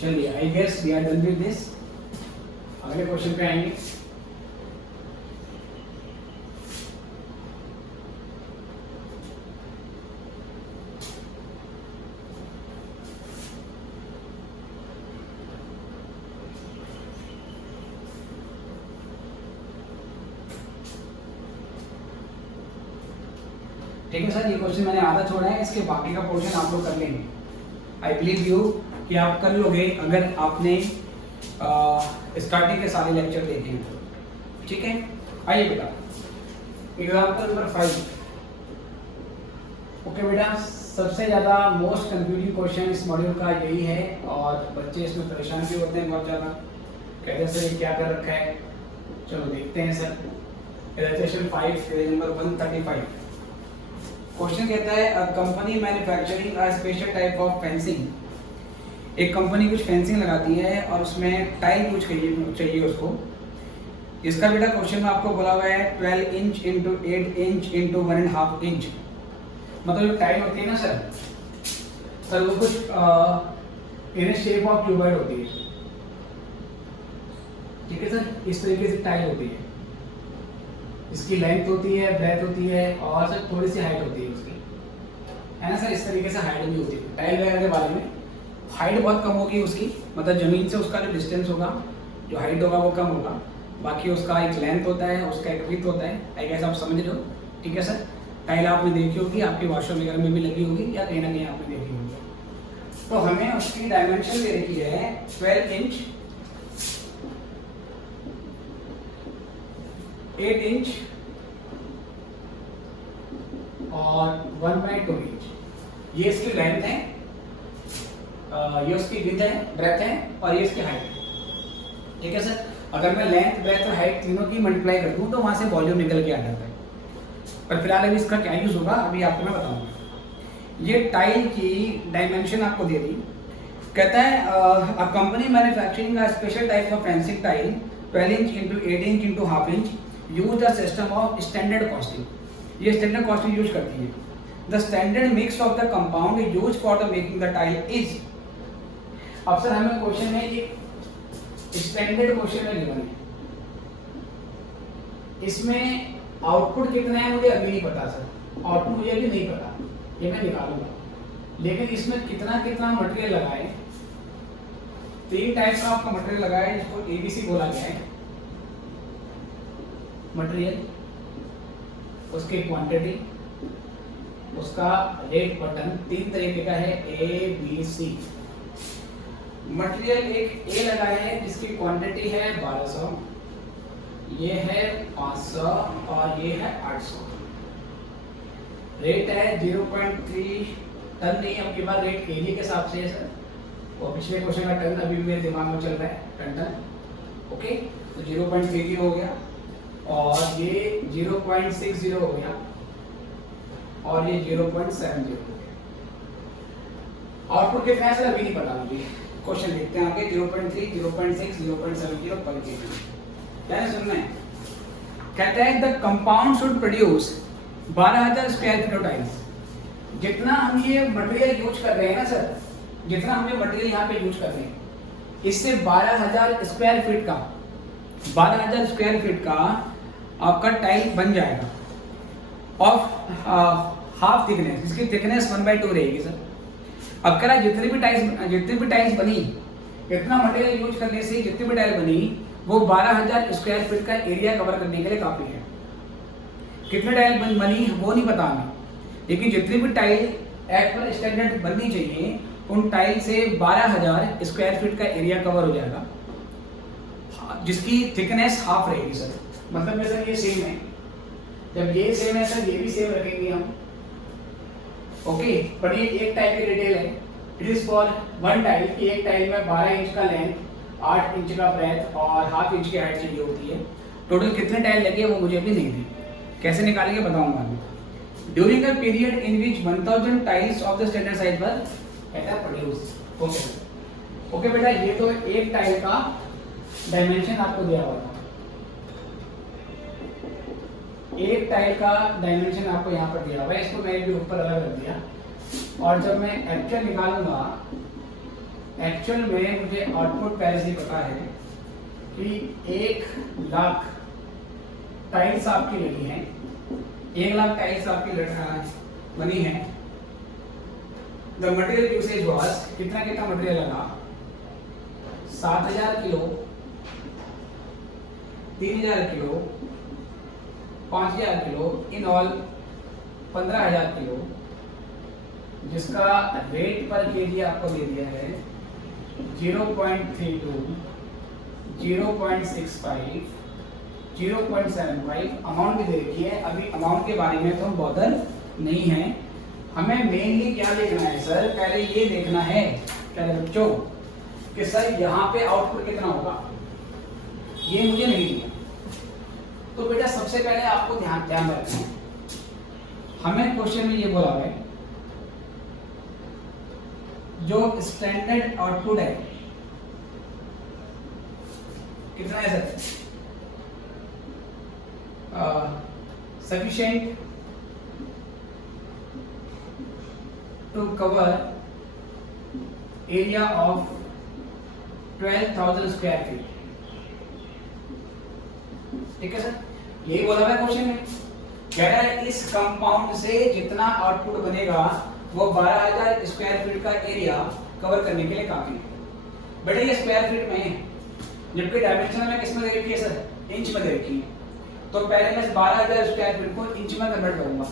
चलिए, I guess we are done with this. अगले क्वेश्चन पे आएंगे। ठीक है सर, ये क्वेश्चन मैंने आधा छोड़ा है, इसके बाकी का पोर्शन आप लोग कर लेंगे। आई बिलीव यू कि आप कर लोगे अगर आपने स्टार्टिंग के सारे लेक्चर देखे हैं। ठीक है, आइए बेटा एग्जाम्पल नंबर 5। ओके बेटा, सबसे ज़्यादा मोस्ट कंफ्यूजिंग क्वेश्चन इस मॉड्यूल का यही है, और बच्चे इसमें परेशान भी होते हैं बहुत ज़्यादा, कहते हैं सर ये क्या कर रखा है। चलो देखते हैं sir. Illustration 5 page number 135। Question कहता है a company manufacturing a special type of fencing. एक कंपनी कुछ फेंसिंग लगाती है और उसमें टाइल कुछ चाहिए उसको। इसका बेटा क्वेश्चन में आपको बोला हुआ है 12 inch into 8 inch into 1.5 inch. मतलब जो टाइल होती है ना सर वो कुछ इन शेप ऑफ क्यूबॉइड होती है। ठीक है सर, इस तरीके से टाइल होती है, इसकी लेंथ होती है, ब्रेथ होती है, और सर थोड़ी सी हाइट होती है उसकी, है ना सर। इस तरीके से हाइट भी होती है टाइल वगैरह के बारे में। हाइट बहुत कम होगी उसकी, मतलब ज़मीन से उसका जो डिस्टेंस होगा, जो हाइट होगा वो कम होगा। बाकी उसका एक लेंथ होता है, उसका एक विड्थ होता है। आई गेस आप समझ रहे हो। ठीक है सर, टाइल आपने देखी होगी, आपके वॉशरूम वगैरह में भी लगी होगी, या कहीं ना कहीं आपने देखी होगी। तो हमें उसकी डायमेंशन दे रखी है 12 इंच, 8 इंच और 1/2 इंच। ये इसकी लेंथ है, ये उसकी विड्थ है, ब्रेथ है, और ये इसकी हाइट है। ठीक है सर। अगर मैं लेंथ, ब्रेथ और हाइट तीनों की मल्टीप्लाई कर दूं तो वहां से वॉल्यूम निकल के आ जाता है। पर फिलहाल अभी इसका क्या यूज होगा अभी आपको मैं बताऊंगा। ये टाइल की डायमेंशन आपको दे दी। कहता है a company manufacturing a special type of fencing tile 12 inch into 8 inch into half inch use the system of standard costing. ये स्टैंडर्ड कॉस्टिंग यूज करती है। The standard mix of the compound use for the making the tile is. अब sir हमें question में एक standard question में given है, इसमें आउटपुट कितना है मुझे अभी नहीं पता सर, आउटपुट मुझे अभी नहीं पता, ये मैं निकालूंगा। लेकिन इसमें कितना कितना मटेरियल लगाए, 3 टाइप्स का आपका मटेरियल लगाए जिसको एबीसी बोला गया है। मटेरियल, उसकी क्वांटिटी, उसका रेट बटन, 3 तरीके का है ए बी सी। मटेरियल एक ए लगाए है जिसकी क्वांटिटी है 1200, ये है 500 और ये है 800। रेट है 0.3 टन, नहीं आपके पास रेट केजी के हिसाब से है सर, और पिछले क्वेश्चन का टन अभी मेरे दिमाग में चल रहा है, टन। ओके, तो 0.30 हो गया और ये 0.60 हो गया और ये 0.70 हो गया। आउटपुट कितना है सर अभी नहीं पता मुझे, क्वेश्चन देखते हैं आगे। 0.3, 0.6, 0.70 और पर केजी। क्या है सुनना है? कहता है the compound should produce 12,000 square feet of tiles. जितना हम ये मटेरियल यूज कर रहे हैं ना सर, जितना हम ये मटेरियल यहाँ पे यूज कर रहे हैं, इससे 12,000 स्क्वायर फीट का 12,000 स्क्वायर फीट का आपका टाइल बन जाएगा ऑफ हाफ थिकनेस। इसकी थिकनेस 1/2 रहेगी सर। अब कह रहा है जितनी भी टाइल्स बनी, इतना मटेरियल यूज करने से जितनी भी टाइल बनी वो 12,000 स्क्वायर फीट का एरिया कवर करने के लिए काफी है। कितने टाइल बनी वो नहीं पता हमें, लेकिन जितनी भी टाइल एज पर स्टैंडर्ड बननी चाहिए उन टाइल से 12,000 स्क्वायर फीट का एरिया कवर हो जाएगा, जिसकी थिकनेस हाफ रहेगी सर। मतलब में सर ये सेम है, जब ये सेम है सर ये भी सेम रखेंगे हम। ओके, पर ये एक टाइप की डिटेल है। It is for one tile कि एक टाइल में 12 इंच का लेंथ, 8 इंच का ब्रेथ और हाफ इंच की हाइट चाहिए होती है। टोटल कितने टाइल लगे वो मुझे अभी नहीं दी, कैसे निकालेंगे बताऊंगा अभी। During a period in which 1000 tiles of the standard size पर कहता है प्रोड्यूस। ओके बेटा, ये तो एक टाइल का डायमेंशन आपको दिया हुआ था, एक टाइल का डायमेंशन आपको यहाँ पर दिया हुआ है, इसको मैंने भी ऊपर अलग रख दिया। और जब मैं एक्चुअल निकालूंगा, एक्चुअल में मुझे आउटपुट पहले से पता है कि 1,00,000 टाइल्स आपकी लगी हैं, 1,00,000 टाइल्स आपकी बनी है। द मटेरियल यूसेज वाज, कितना कितना मटेरियल लगा, 7,000 kilo, 3,000 kilo, 5,000 kilo, in all 15,000 kilo, जिसका रेट पर केजी आपको दे दिया है 0.32, 0.65, 0.75। अमाउंट भी दे रखी है, अभी अमाउंट के बारे में तो हम बॉदर नहीं है। हमें मेनली क्या देखना है सर, पहले ये देखना है क्या बच्चों कि सर यहाँ पे आउटपुट कितना होगा, ये मुझे नहीं दिया। तो बेटा सबसे पहले आपको ध्यान रखना है, हमें क्वेश्चन में ये बोला है जो स्टैंडर्ड आउटपुट है कितना है sir, sufficient to cover area of 12,000 square feet. ठीक है सर, यही बोला है क्वेश्चन में। कह रहा है इस कंपाउंड से जितना आउटपुट बनेगा वो 12,000 स्क्वायर फीट का एरिया कवर करने के लिए काफी है। बेटा ये स्क्वायर फीट में है, जबकि डायमेंशन में किस में दे रखी है सर, इंच में दे रखी है। तो पहले मैं 12,000 स्क्वायर फीट को इंच में कन्वर्ट करूंगा।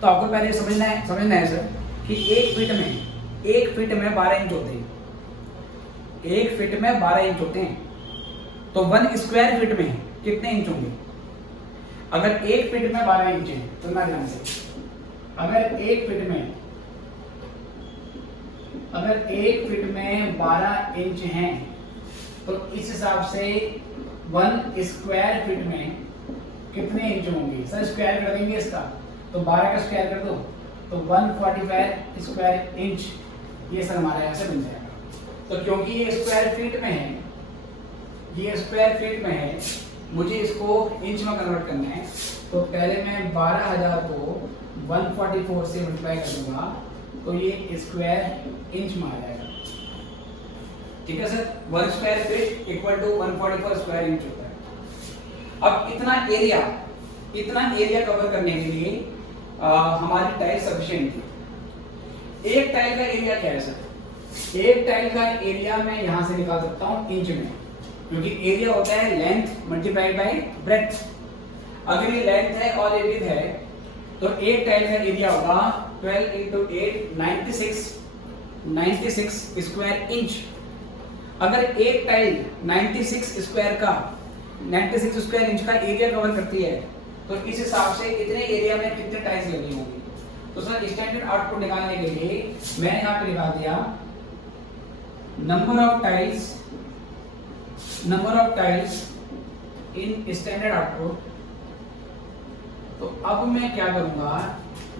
तो आपको पहले समझना है सर कि 1 फीट में 1 फीट में 12 इंच होते हैं, 1 फीट में 12 इंच होते हैं। तो 1 स्क्वायर फीट में कितने इंच होंगे? अगर 1 फीट में 12 इंच है, सुनना ध्यान से, अगर 1 फीट में 12 इंच हैं तो इस हिसाब से 1 स्क्वायर फीट में कितने इंच होंगे? सर स्क्वायर कर देंगे इसका, तो 12 का स्क्वायर कर दो तो 145 स्क्वायर इंच, ये सर हमारा यहाँ से बन जाएगा। तो क्योंकि ये स्क्वायर फीट में है, ये स्क्वायर फीट में है, मुझे इसको इंच में कन्वर्ट करना है, तो पहले मैं 12,000 को 144 से मल्टीप्लाई कर दूंगा तो ये स्क्वायर इंच में आ जाएगा। ठीक है sir, 1 square feet equal to 144 square inch होता है। अब इतना एरिया कवर करने के लिए हमारी टाइल सफिशिएंट थी। एक टाइल का एरिया क्या है सर? एक टाइल का एरिया मैं यहां से निकाल सकता हूं इंच में, क्योंकि एरिया होता है लेंथ मल्टीप्लाइड बाय ब्रेड्थ। अगर ये लेंथ है और ये विड्थ है तो एक टाइल का एरिया होगा 12 into 8 96 स्क्वायर इंच। अगर एक टाइल 96 स्क्वायर इंच का एरिया कवर करती है तो इस हिसाब से इतने एरिया में कितने टाइल्स लगी होंगी? तो सर स्टैंडर्ड आउटपुट निकालने के लिए मैंने यहाँ पे निकाल दिया number of tiles in standard output. तो अब मैं क्या करूंगा,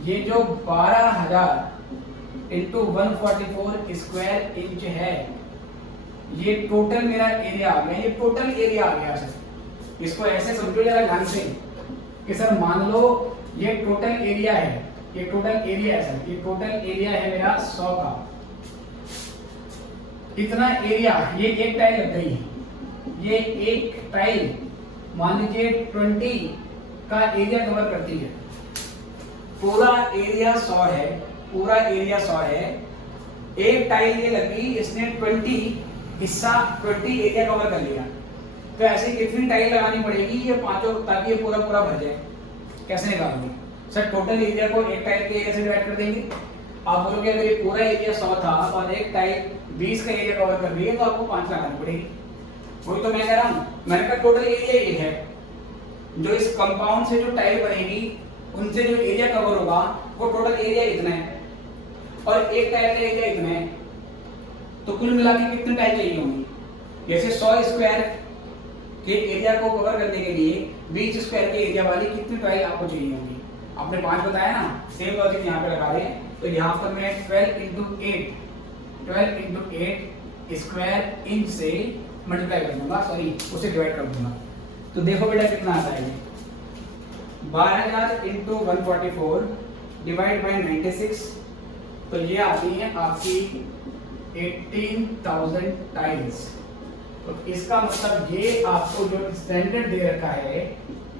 ये जो 12,000 इंटू 144 स्क्वायर इंच है, ये टोटल मेरा एरिया आ गया, ये टोटल एरिया आ गया सर। इसको ऐसे समझो जरा ध्यान से कि सर मान लो ये टोटल एरिया है, ये टोटल एरिया है सर, ये टोटल एरिया है मेरा 100 का। इतना एरिया, ये एक टाइल लग गई, ये एक टाइल मान लीजिए 20 का एरिया कवर करती है। पूरा एरिया 100 है, पूरा एरिया 100 है, एक टाइल ये लगी, इसने 20 एरिया कवर कर लिया। तो ऐसे कितनी टाइल लगानी पड़ेगी ये पांचों, ताकि ये पूरा भर जाए? कैसे निकालोगे सर? टोटल एरिया को एक टाइल के एरिया से डिवाइड कर देंगे। आप बोलोगे अगर ये पूरा एरिया 100 था और एक टाइल 20 का एरिया कवर कर रही है तो आपको 5 लगानी पड़ेगी। वही तो मैं कह रहा हूँ, मैंने कहा टोटल एरिया ये है, जो इस कंपाउंड से जो टाइल बनेगी उनसे जो एरिया कवर होगा वो टोटल एरिया इतना है, और एक टाइल का एरिया इतना है। तो कुल मिला के कितनी टाइल चाहिए होंगी? जैसे 100 स्क्वायर के एरिया को कवर करने के लिए 20 स्क्वायर के एरिया वाली कितनी टाइल आपको चाहिए होंगी? आपने 5 बताया ना, सेम लॉजिक यहाँ पे लगा रहे हैं। तो यहाँ पर मैं 12 into 8 स्क्वायर इंच से मल्टीप्लाई कर दूंगा, सॉरी उसे डिवाइड कर दूंगा। तो देखो बेटा कितना आता है, 12,000 इंटू 144 डिवाइड बाई 96, तो ये आती है आपकी 18,000 टाइल्स। तो इसका मतलब ये आपको जो स्टैंडर्ड दे रखा है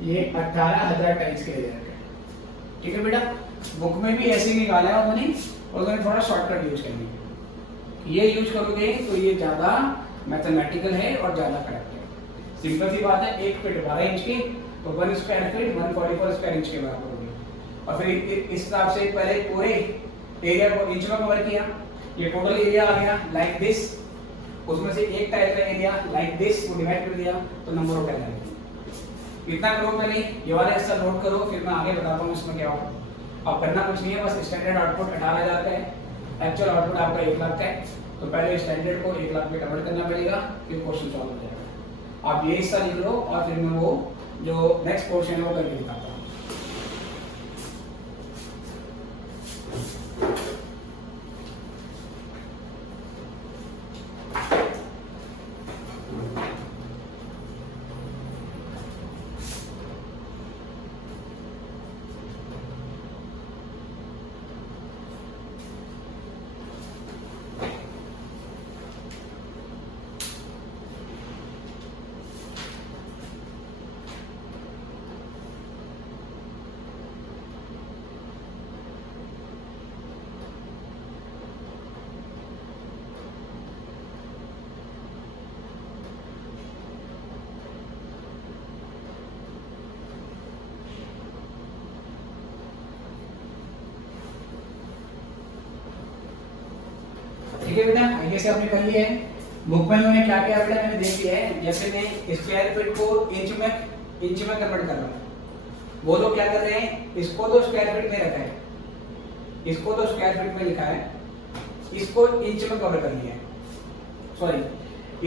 ये 18,000 टाइल्स के दे रखा है। ठीक है बेटा, बुक में भी ऐसे ही निकाला है उन्होंने, और उन्होंने थोड़ा शॉर्टकट यूज करनी है। ये यूज करोगे तो ये ज्यादा मैथमेटिकल है और ज्यादा करेक्ट है। सिंपल सी बात है, 1 फीट 12 इंच की, तो 1 स्क्वायर फीट 144 स्क्वायर इंच के बराबर होगी। और फिर इस हिसाब से पहले पूरे एरिया को इंच में कवर किया, ये टोटल एरिया आ गया लाइक दिस, उसमें से एक टाइल का एरिया लाइक दिस को डिवाइड कर दिया तो नंबर ऑफ टाइल आ गया। इतना करो पहले, ये वाला हिस्सा नोट करो, फिर मैं आगे बताता हूँ इसमें क्या होगा। अब करना कुछ नहीं है, बस स्टैंडर्ड आउटपुट 18,000 का है, एक्चुअल आउटपुट आपका 1 लाख का है। तो पहले स्टैंडर्ड को 1 लाख में कन्वर्ट करना पड़ेगा, फिर क्वेश्चन सॉल्व हो जाएगा। आप ये हिस्सा लिख लो और फिर मैं वो जो नेक्स्ट पोर्शन है वो करके दिखाता हूँ। हल्के से आपने कर लिया है। बुक में मैंने क्या क्या बेटा मैंने देख लिया है। जैसे मैं स्क्वायर फीट को इंच में कन्वर्ट कर रहा हूँ, वो लोग क्या कर रहे हैं, इसको तो स्क्वायर फीट में रखा है, इसको तो स्क्वायर फीट में लिखा है, इसको इंच में कवर कर लिया है, सॉरी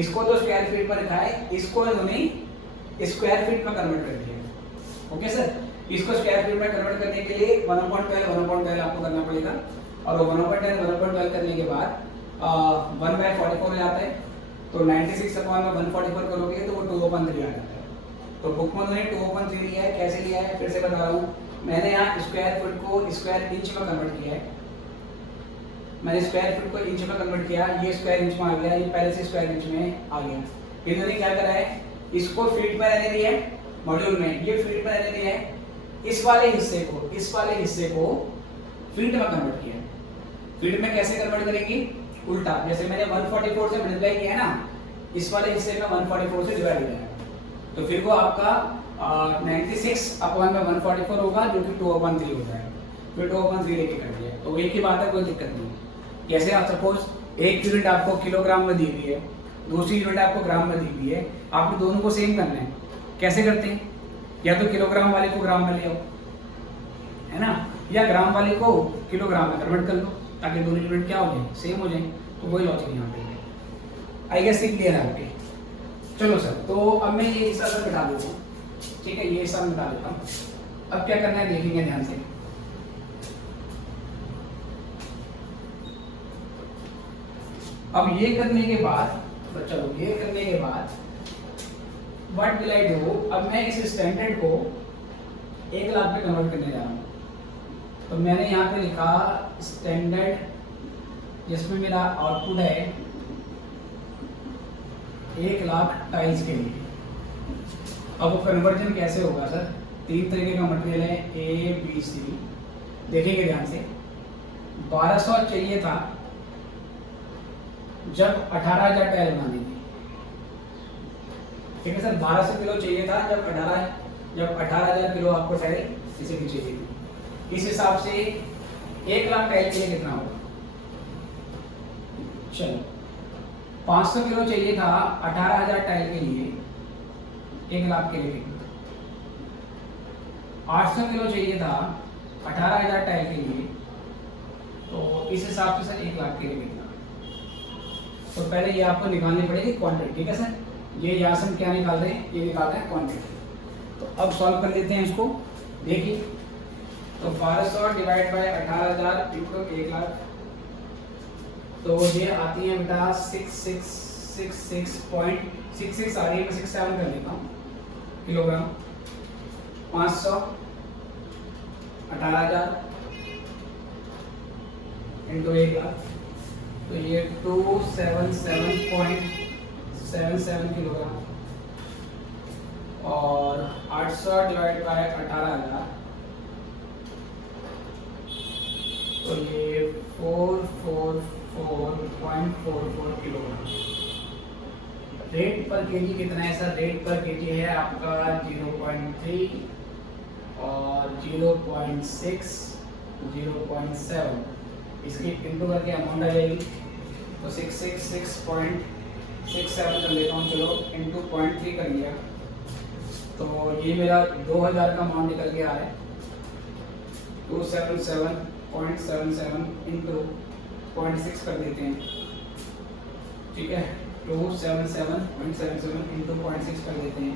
इसको तो स्क्वायर फीट में रखा है, इसको इन्होंने स्क्वायर फीट में कन्वर्ट कर दिया है। ओके सर, इसको स्क्वायर फीट में कन्वर्ट करने के लिए 1/12 आपको करना पड़ेगा, और 1/12 करने के बाद 1/44 आता है, तो 96 अपॉन में 144 करोगे तो वो 2/3 आ जाता है। तो बुक में उन्होंने 2/3 लिया है। कैसे लिया है फिर से बता रहा हूँ, मैंने यहाँ स्क्वायर फुट को स्क्वायर इंच में कन्वर्ट किया है, मैंने स्क्वायर फुट को इंच में कन्वर्ट किया, ये स्क्वायर इंच में आ गया, ये पहले से स्क्वायर इंच में आ गया। फिर इन्होंने क्या करा है, इसको फीट में रहने दिया है मॉड्यूल में, ये फीट में रहने दिया है, इस वाले हिस्से को फीट में कन्वर्ट किया है। फीट में कैसे कन्वर्ट करेंगे, उल्टा, जैसे मैंने 144 से मल्टीप्लाई किया है ना, इस वाले हिस्से में 144 से डिवाइड हो जाएगा, तो फिर वो आपका 96 अपॉन में 144 होगा, जो कि 2/3 हो जाएगा। फिर 2/3 लेके कर दिया, तो एक ही बात है, कोई दिक्कत नहीं है। जैसे आप सपोज एक यूनिट आपको किलोग्राम में दी हुई है, दूसरी यूनिट आपको ग्राम में दी हुई है, आपको दोनों को सेम करना है। कैसे करते हैं, या तो किलोग्राम वाले को ग्राम में ले आओ, है ना, या ग्राम वाले को किलोग्राम में कन्वर्ट कर लो, ताकि दोनों यूनिट क्या हो जाए, सेम हो जाए। तो वही लॉजिक यहाँ पे है। आई गेस क्लियर है आपके। चलो सर, तो अब मैं ये हिस्सा सब मिटा देता हूँ, ठीक है, ये हिस्सा मिटा देता हूँ। अब क्या करना है देखेंगे ध्यान से। अब ये करने के बाद, तो चलो ये करने के बाद व्हाट विल आई डू, अब मैं इस स्टैंडर्ड को 1 लाख पे कन्वर्ट करने जा रहा हूँ। तो मैंने यहाँ पे लिखा स्टैंडर्ड, जिसमें मेरा आउटपुट है 1 लाख टाइल्स के लिए। अब वो कन्वर्जन कैसे होगा सर, 3 तरीके का मटेरियल है, ए बी सी, देखेंगे ध्यान से। 1200 चाहिए था जब 18,000 टाइल बनानी थी, ठीक है सर, 1200 किलो चाहिए था जब 18,000 किलो आपको टाइल इसे भी चाहिए थी। इस हिसाब से 1 लाख टाइल के लिए कितना होगा, चलो 500 किलो चाहिए था 18,000 टाइल के लिए, 1 लाख के लिए कितना, 800 किलो चाहिए था 18,000 टाइल के लिए, तो इस हिसाब से सर 1 लाख के लिए कितना। तो पहले ये आपको निकालनी पड़ेगी क्वांटिटी, ठीक है सर, ये यहाँ से हम क्या निकाल रहे हैं, ये निकाल रहे हैं क्वांटिटी। तो अब सॉल्व कर लेते हैं इसको, देखिए। तो 1200 डिवाइड बाय 18,000 इंटू 1 लाख, तो ये आती है बेटा 6666 आ रही है, मैं 67 कर लेता हूँ किलोग्राम। 500 18,000 इंटू 1 लाख, तो ये 277.77 किलोग्राम, और 800 डिवाइड बाय 18,000, तो ये 444.44 किलोग्राम। रेट पर केजी कितना है सर, रेट पर केजी है आपका 0.3 और 0.6 0.7, इसकी इंटू करके अमाउंट आ जाएगी, तो 666.67 कर लेता हूँ, चलो इंटू 0.3 कर लिया, तो ये मेरा 2000 का अमाउंट निकल के आ रहा है। 277.77 इंटू 0.6 कर देते हैं, ठीक है, 277.77 इंटू 0.6 कर देते हैं,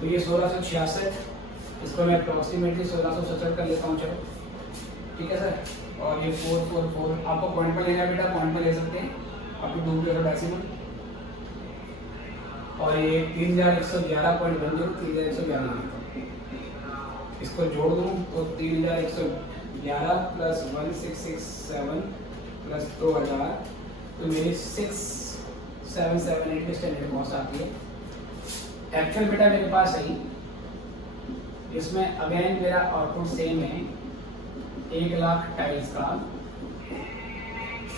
तो ये 1666, इसको मैं अप्रॉक्सीमेटली 1667 कर लेता हूँ, चलो ठीक है सर। और ये 444, आपको पॉइंट पर लेना है बेटा, पॉइंट पर ले सकते हैं, आपको डूब जाएगा डेसिमल, और ये 3111.10, 3111, इसको जोड़ दूँ तो 3111 प्लस 1667 प्लस 2000, तो मेरी 6778 स्टैंडर्ड कॉस्ट आती है। एक्चुअल बेटा मेरे पास है, इसमें अगेन मेरा आउटपुट सेम है 1 लाख टाइल्स का,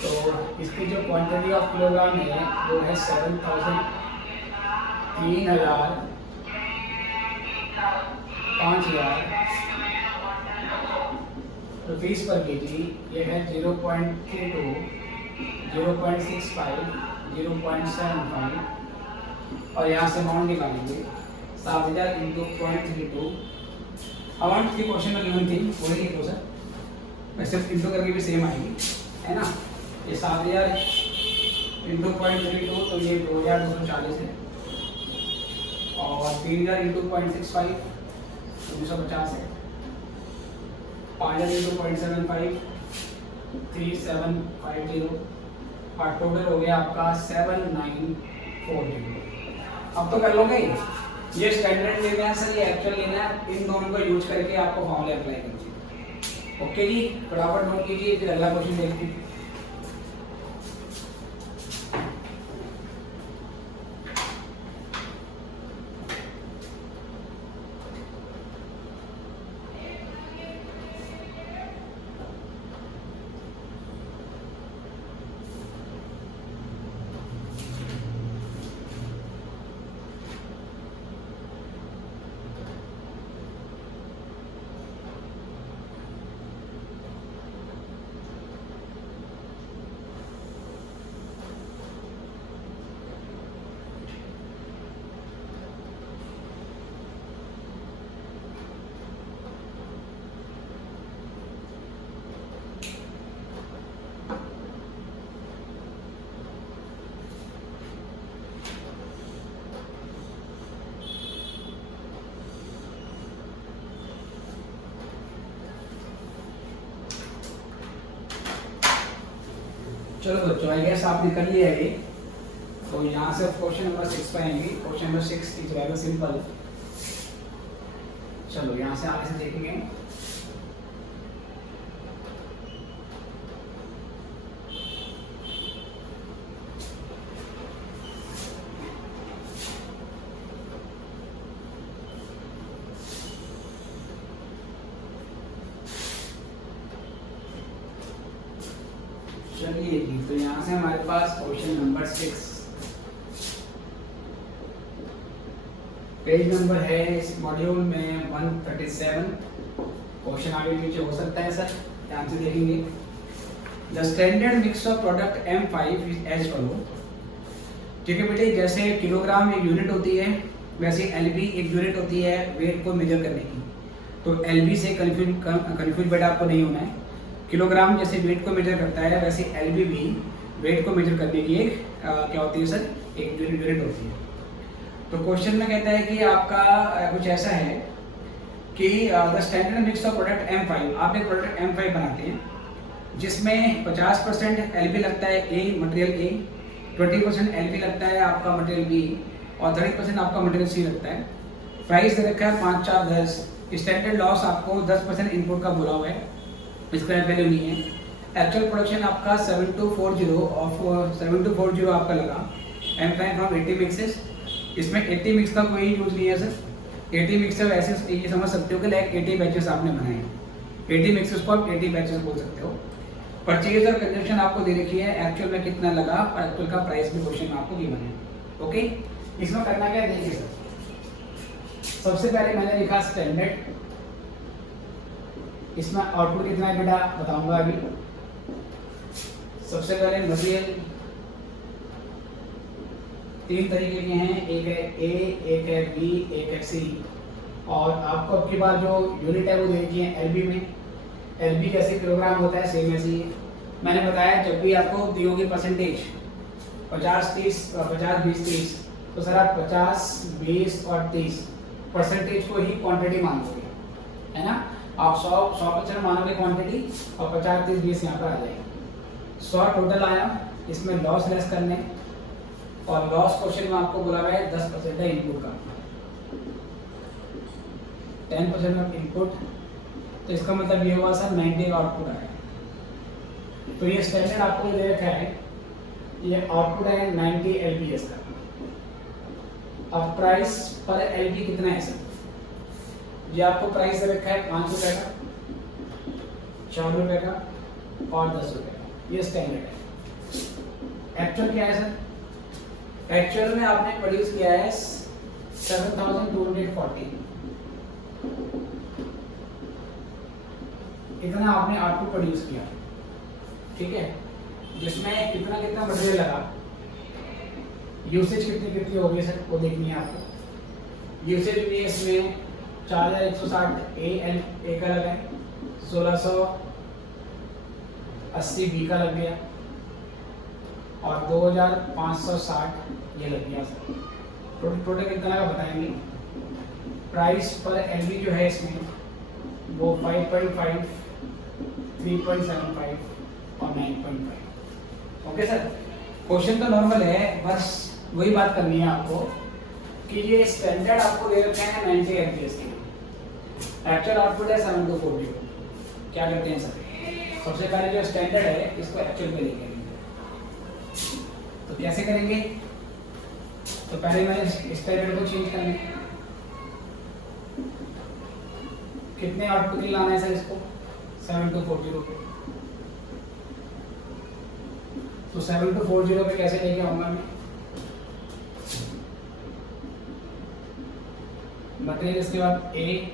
तो इसकी जो क्वांटिटी ऑफ किलोग्राम है वो है 3000, 5000 रुपीज़ पर केजी, ये है 0.32, 0.65 0.75 और यहाँ से अमाउंट निकालेंगे 7000 इंटू 0.32। अमाउंट की क्वेश्चन में गिवन थी वही लिखो सर, वैसे इंटू करके भी सेम आएगी है ना। ये 7000 इंटू 0.32 तो ये 2240 है और 3000 इंटू 0.65 1950 है, 5000 इंटू 0.75 3750 और टोटल हो गया आपका 7940। अब तो कर लोगे ये स्टैंडर्ड लेना है सर, ये एक्चुअल लेना है, इन दोनों को यूज करके आपको फॉर्मूला अप्लाई कीजिए। ओके जी, फटाफट नोट कीजिए, फिर अगला क्वेश्चन देखते हैं। चलो बच्चों, आई गेस आपने कर लिया है ये। तो यहाँ से क्वेश्चन नंबर 6 पे आएंगे। Question number 6 is very simple. चलो यहाँ से आगे से देखेंगे। चलिए जी, तो यहाँ से हमारे पास क्वेश्चन नंबर 6 पेज नंबर है इस मॉड्यूल में 137। क्वेश्चन आगे पीछे हो सकता है सर, ध्यान से देखेंगे। The standard mix of product M5 is as follow. ठीक है बेटे, जैसे किलोग्राम एक यूनिट होती है वैसे LB एक यूनिट होती है वेट को मेजर करने की। तो LB से कंफ्यूज बेटा आपको नहीं होना है। किलोग्राम जैसे वेट को मेजर करता है वैसे LB भी वेट को मेजर करने की एक क्या होती है सर, एक यूनिट होती है। तो क्वेश्चन में कहता है कि आपका कुछ ऐसा है कि the standard mix of product M5, आप एक प्रोडक्ट M5 बनाते हैं जिसमें 50% LB लगता है A मटेरियल A, 20% LB लगता है आपका मटेरियल B और 30% आपका मटेरियल C लगता है। प्राइस दे रखा है 5, 4, 10। स्टैंडर्ड लॉस आपको 10% इनपुट का बोला हुआ है, इसका वैल्यू नहीं है। एक्चुअल प्रोडक्शन आपका 7240 आपका लगा M5 फ्रॉम 80 मिक्सेस। इसमें 80 मिक्स का कोई यूज नहीं है सर। 80 मिक्सर ऐसे ये समझ सकते हो कि लाइक 80 बैचेस आपने बनाए हैं। 80 मिक्सेस को आप 80 बैचेस बोल सकते हो। परचेज और कंजप्शन आपको दे रखी है, एक्चुअल में कितना लगा और एक्चुअल का प्राइस भी क्वेश्चन में आपको गिवन है। ओके, इसमें करना क्या है देखिए सर। सबसे पहले मैंने लिखा स्टैंडर्ड, इसमें आउटपुट कितना है बेटा बताऊंगा अभी। सबसे पहले मटेरियल 3 तरीके के हैं, एक है A, एक है B, एक है C। और आपको अब की बार जो यूनिट है वो दे रखी है LB में। LB कैसे किलोग्राम होता है सेम ऐसे ही मैंने बताया। जब भी आपको दियोगे परसेंटेज 50, 30, 50, 20, 30, तो सर आप 50, 20 और 30 परसेंटेज को ही क्वांटिटी मान लोगे, है ना। आप 100% मानोगे क्वांटिटी और 50, 30, 20 यहाँ पर आ जाएगा। 100 टोटल आया, इसमें लॉस लेस करने और लॉस क्वेश्चन में आपको बोला गया है 10% है इनपुट का, 10% ऑफ इनपुट। तो इसका मतलब ये हुआ सर 90 आउटपुट आया। तो ये स्टैंडर्ड आपको दे रखा है, ये आउटपुट है 90 LBS का। अब प्राइस पर LB कितना है सर, ये आपको प्राइस दे रखा है 5 रुपए का, 4 रुपए का और 10 रुपए का। ये स्टैंडर्ड है। एक्चुअल क्या है सर, एक्चुअल में आपने प्रोड्यूस किया है 7240, इतना आपने आउटपुट प्रोड्यूस किया, ठीक है। जिसमें कितना कितना मटेरियल लगा यूसेज कितनी कितनी हो गई सर वो देखनी है आपको। यूसेज भी इसमें 4160 ए का लगा है, 1680 बी का लग गया और 2560 ये लग गया सर। टोटल कितना का बताएंगे। प्राइस पर एलबी जो है इसमें वो 5.5, 3.75 और 9.5। ओके सर, क्वेश्चन तो नॉर्मल है, बस वही बात करनी है आपको कि ये स्टैंडर्ड आपको दे रखे हैं 90 एमपीएस के लिए, एक्चुअल आउटपुट है 7240। क्या करते हैं सर, सबसे पहले जो स्टैंडर्ड है इसको एक्चुअल में लेके आएंगे। तो कैसे करेंगे, तो पहले मैंने स्टैंडर्ड को चेंज करना है। कितने आउटपुट के लिए लाना है सर इसको, 7240 पे। तो 7240 पे कैसे लेके आऊंगा मैं, मटेरियल इसके बाद ए,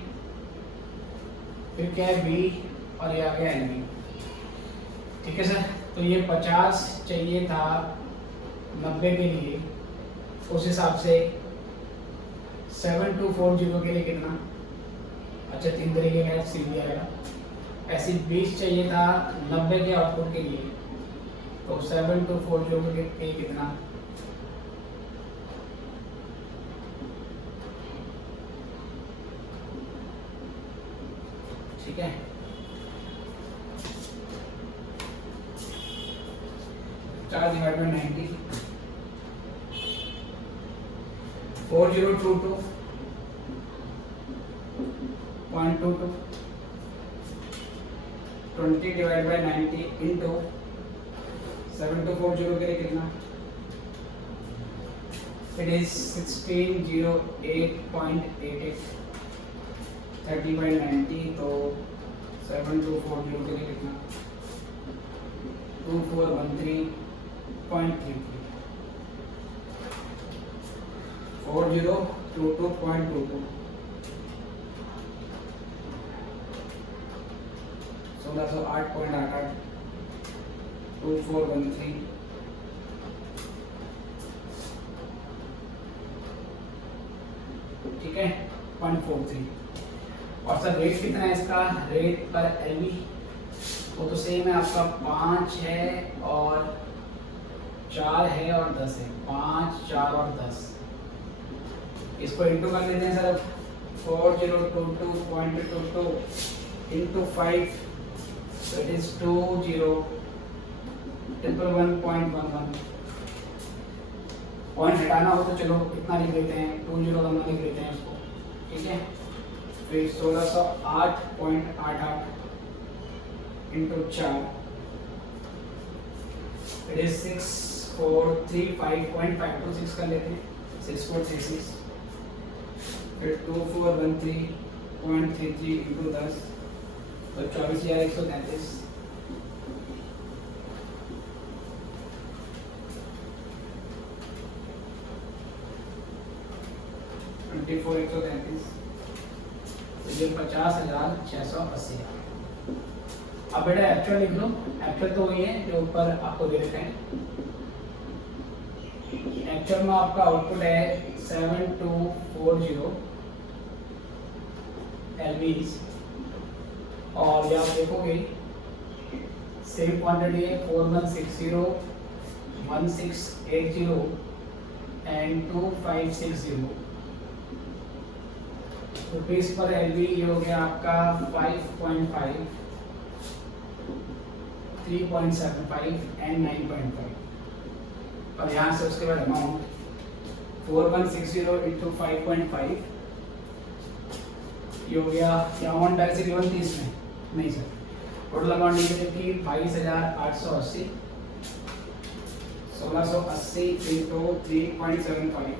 फिर क्या है बी और ये आ गया एन बी। ठीक है सर, तो ये 50 चाहिए था 90 के लिए, उस हिसाब से 7240 के लिए कितना, अच्छा 3 तरीके का सीधी आएगा। ऐसे 20 चाहिए था 90 के आउटपुट के लिए, तो 7240 के लिए कितना, ठीक है। चार divide by 90, 4022.22, 20 divide by 90 into 7240 के लिए कितना, इट इज 1608.88, 30/90, तो 7240 के लिए कितना, 2413.33, 4022.22, 1608.88, 2413, ठीक है 0.43। और सर रेट कितना है इसका, रेट पर एलबी वो तो सेम है आपका, 5 है और 4 है और 10 है, 5, 4 और 10। इसको इंटू कर लेते हैं sir, 4022.22 into 5, so it is 20,111.11। Point हटाना हो तो चलो इतना लिख देते हैं, 20 करना लिख देते हैं उसको, ठीक है। फिर 1608.88 इंटू 4, इट इज 6435.526 कर लेते हैं, 6436। फिर 2413.33 इंटू 10, तो 24,133। तो ये 50,680। अब बेटा एक्चुअल लिख लो, एक्चुअल तो वही है जो ऊपर आपको दे रखे हैं। एक्चुअल में आपका आउटपुट है 7240 LVs, और ये आप देखोगे सेम क्वांटिटी है 4160, 1680 एंड 2560 रुपीज पर एलबी। ये हो गया आपका 5.5, 3.75 एंड 9.5। और यहाँ से उसके बाद अमाउंट 4160 इंटू 5.5, ये हो गया। क्या अमाउंट डायरेक्ट गिवन थी इसमें, नहीं सर, टोटल अमाउंट निकली थी 22,880, 1680 into 3.75,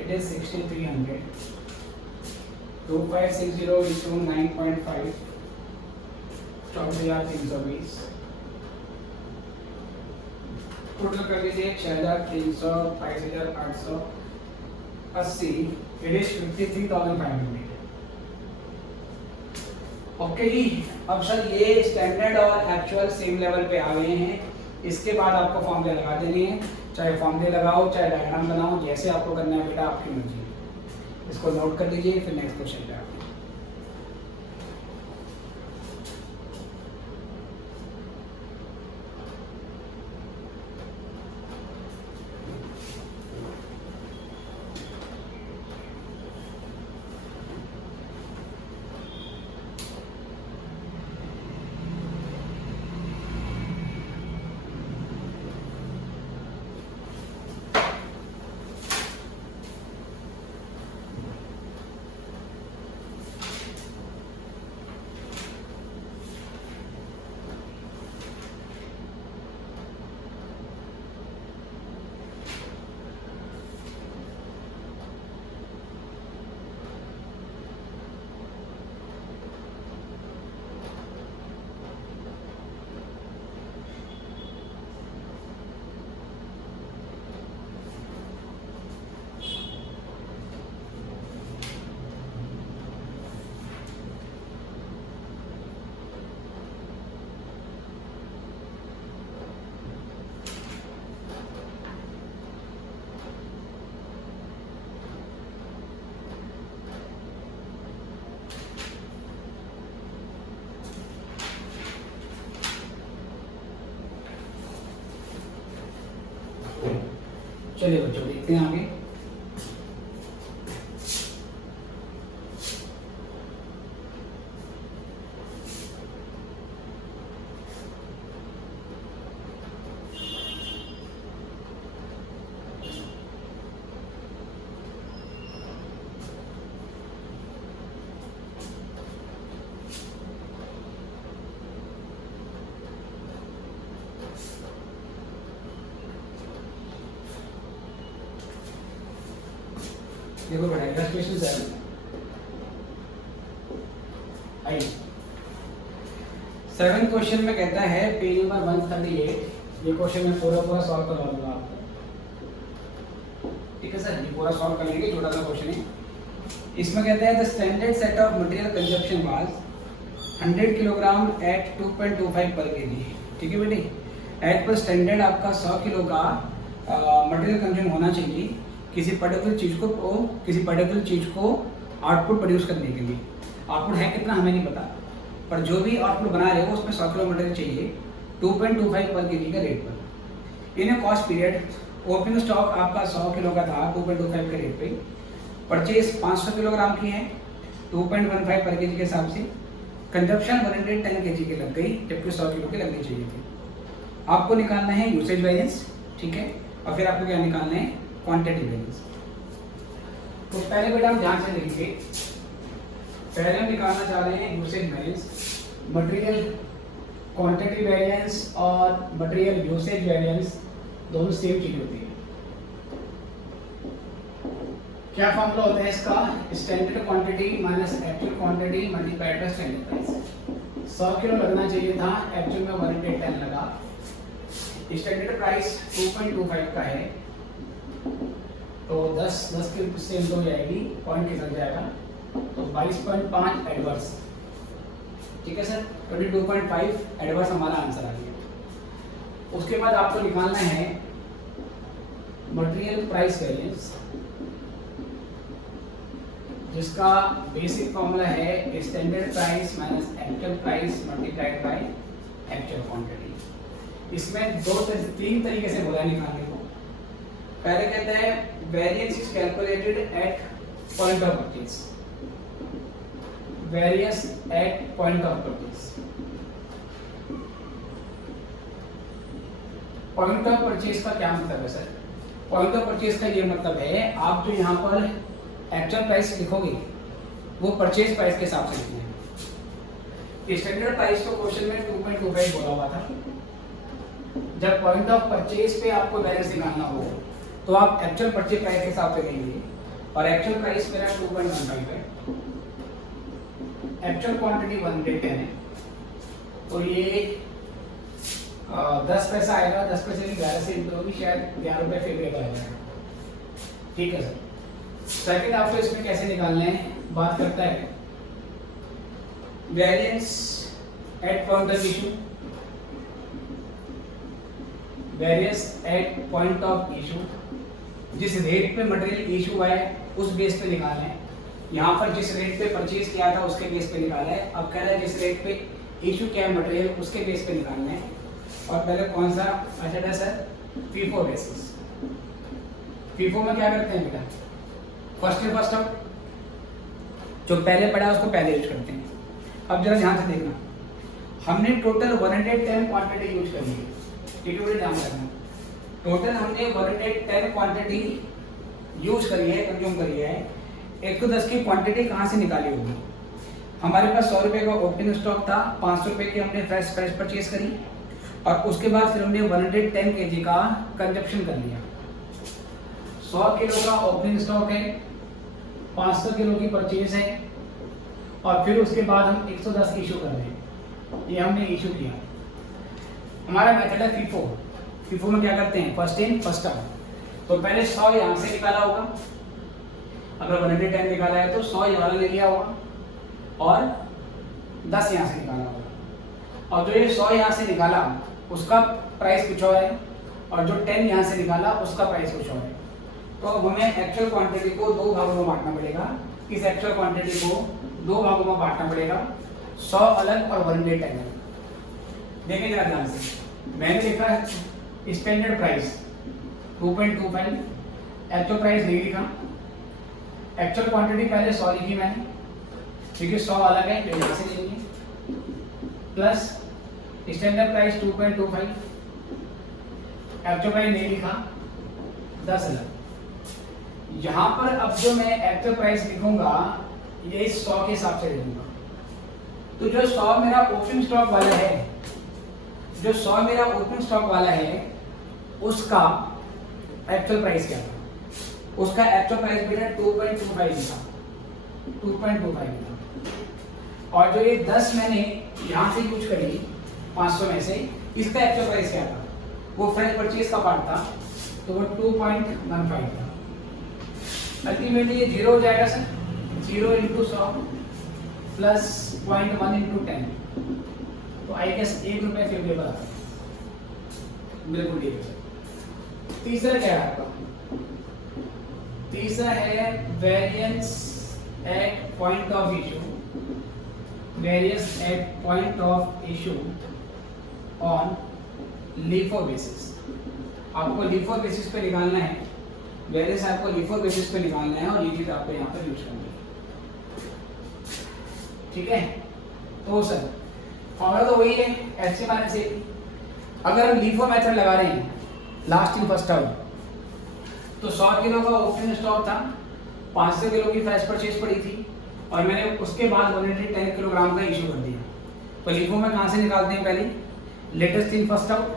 it is 6300, 2560 into 9.5, 24,320, total कर दीजिए 6,300, 22,880, it is 53,500। ओके जी, अब सर ये स्टैंडर्ड और एक्चुअल सेम लेवल पे आ गए हैं, इसके बाद आपको फॉर्मूले लगा देनी है, चाहे फॉर्मूले लगाओ चाहे डायग्राम बनाओ, जैसे आपको करना है बेटा, आपकी मर्जी है। इसको नोट कर लीजिए, फिर नेक्स्ट क्वेश्चन पे आते हैं। चलिए बच्चों देखते हैं आगे। देखो बेटा, क्वेश्चन 7 क्वेश्चन में कहता है पेज नंबर 138। ये क्वेश्चन मैं पूरा सॉल्व करवा दूंगा आपको, ठीक है सर। ये पूरा सॉल्व कर लेंगे, छोटा सा क्वेश्चन है। इसमें कहता है the standard set of material consumption was 100 kilogram at 2.25 per KG. ठीक है बेटे, एट पर स्टैंडर्ड आपका 100 किलो का मटेरियल कंज्यूम होना चाहिए किसी पर्टिकुलर चीज़ को आउटपुट प्रोड्यूस करने के लिए। आउटपुट है कितना हमें नहीं पता, पर जो भी आउटपुट बना रहे हो उसमें 100 किलो मटेरियल चाहिए 2.25 पर केजी का रेट पर। इन ए कॉस्ट पीरियड, ओपनिंग स्टॉक आपका 100 किलो का था 2.25 के रेट पे, परचेज 500 किलोग्राम की है 2.15 पर केजी के हिसाब से, कंजप्शन 110 केजी की लग गई जबकि 100 किलो की लगनी चाहिए थी। आपको निकालना है यूसेज वैरियंस, ठीक है, और फिर आपको क्या निकालना है, क्वांटिटी वैरियंस। तो पहले बेटा हम ध्यान से देखिए, पहले हम निकालना चाह रहे हैं usage variance. Material quantity variance और मटेरियल यूसेज वैरियंस दोनों सेम चीज होती है। क्या फॉर्मूला होता है इसका, standard quantity minus actual quantity multiplied by standard price. 100 kilo लगना चाहिए था, एक्चुअल में 110 लगा। स्टैंडर्ड प्राइस 2.25 का है, तो 10 के से हो जाएगी, पॉइंट के लग जाएगा, तो 22.5 एडवर्स। ठीक है सर, 22.5 एडवर्स हमारा आंसर आ गया। उसके बाद आपको निकालना है मटेरियल प्राइस वैरियंस, जिसका बेसिक फॉर्मूला है standard price minus actual price multiplied by actual quantity. इसमें 3 तरीके से बोला निकालने को। पहले कहता है variance is calculated at point of purchase, variance at point of purchase. Point of purchase का क्या मतलब है सर? पॉइंट ऑफ परचेज का ये मतलब है, आप जो यहाँ पर एक्चुअल प्राइस लिखोगे वो परचेज प्राइस के हिसाब से लिखना है। स्टैंडर्ड प्राइस तो क्वेश्चन में 2.25 बोला हुआ था। जब पॉइंट ऑफ परचेज पे आपको बैलेंस निकालना हो तो आप एक्चुअल परचेज प्राइस के हिसाब से लेंगे, और एक्चुअल प्राइस मेरा 2.15 है, एक्चुअल क्वांटिटी 110 है, तो ये 10 पैसा आएगा, 10 पैसे की 11 से इंटू होगी, शायद 11 रुपये फेवरेबल आ जाएगा। ठीक है सर। सेकंड आपको इसमें कैसे निकालना है, बात करता है variance at point of issue. Variance at point of issue, जिस रेट पे मटेरियल इशू हुआ है उस बेस पे निकालना है। यहाँ पर जिस रेट पे परचेज किया था उसके बेस पे निकाला है, अब कह रहा है जिस रेट पे इशू किया है मटेरियल उसके बेस पे निकालना है। और पहले कौन सा मेथड है सर? FIFO basis. फीफो में क्या करते हैं बेटा? फर्स्ट इन फर्स्ट आउट, जो पहले पढ़ा है उसको पहले यूज करते हैं। अब जरा ध्यान से देखना, हमने टोटल 110 क्वांटिटी यूज करनी है, ठीक है? ध्यान रखना, टोटल हमने 110 क्वांटिटी यूज करी है, कंज्यूम करी है। 110 की क्वांटिटी कहाँ से निकाली होगी? हमारे पास 100 रुपये का ओपनिंग स्टॉक था, 500 रुपये की हमने फ्रेश परचेज करी और उसके बाद फिर हमने 110 kg का कंजप्शन कर लिया। 100 किलो का ओपनिंग स्टॉक है, 500 किलो की परचेज है और फिर उसके बाद हम 110 इशू कर रहे हैं। ये हमने इशू किया। हमारा मेथड है फीफो। फीफो में क्या करते हैं? First in first out. तो पहले 100 यहाँ से निकाला होगा, अगर 110 निकाला है तो 100 यहाँ ले लिया होगा और 10 यहाँ से निकाला होगा। और जो ये 100 यहाँ से निकाला उसका प्राइस कुछ और है और जो 10 यहाँ से निकाला उसका प्राइस कुछ और है। तो अब हमें एक्चुअल क्वांटिटी को दो भागों में बांटना पड़ेगा। इस एक्चुअल क्वांटिटी को दो भागों में बांटना पड़ेगा, 100 अलग और 110 अलग। देखें जरा ध्यान से, मैंने लिखा है स्टैंडर्ड प्राइस 2.25, एक्चुअल प्राइस नहीं लिखा। एक्चुअल क्वांटिटी पहले 100 लिखी मैंने, क्योंकि 100 अलग है जो यहाँ से लेंगे, plus standard price 2.25, actual price नहीं लिखा, 10 अलग। यहाँ पर अब जो मैं एक्चुअल प्राइस लिखूंगा ये 100 के हिसाब से लिखूंगा। तो जो 100 मेरा ओपनिंग स्टॉक वाला है, जो 100 मेरा ओपनिंग स्टॉक वाला है उसका एक्चुअल प्राइस क्या था? उसका एक्चुअल प्राइस भी 2.25 था, 2.25 था। और जो ये 10 मैंने यहाँ से यूज करी 500 में से, इसका एक्चुअल प्राइस क्या था? वो फ्रेश परचेज का पार्ट था, तो वो 2.15 था। अल्टीमेटली ये 0 हो जाएगा सर, 0 इंटू 100 प्लस 0.1 इंटू 10, तो आई गेस 1 रुपये फेवरेबल आता है। बिल्कुल ठीक है। तीसरा क्या है आपका? तीसरा है variance at point of issue, variance at point of issue on LIFO basis. आपको LIFO बेसिस पे निकालना है, वेरियस आपको LIFO बेसिस पे निकालना है और ये चीज आपको यहाँ पर यूज करनी है, ठीक है? तो सर फॉर्मूला तो वही है, HC माइनस A। अगर हम LIFO मेथड लगा रहे हैं लास्ट इन फर्स्ट आउट, तो 100 किलो का ओपनिंग स्टॉक था, 500 किलो की फ्रेश परचेज पड़ी थी और मैंने उसके बाद 110 किलोग्राम का इशू कर दिया। तो LIFO में कहाँ से निकालते हैं? पहले latest in first out,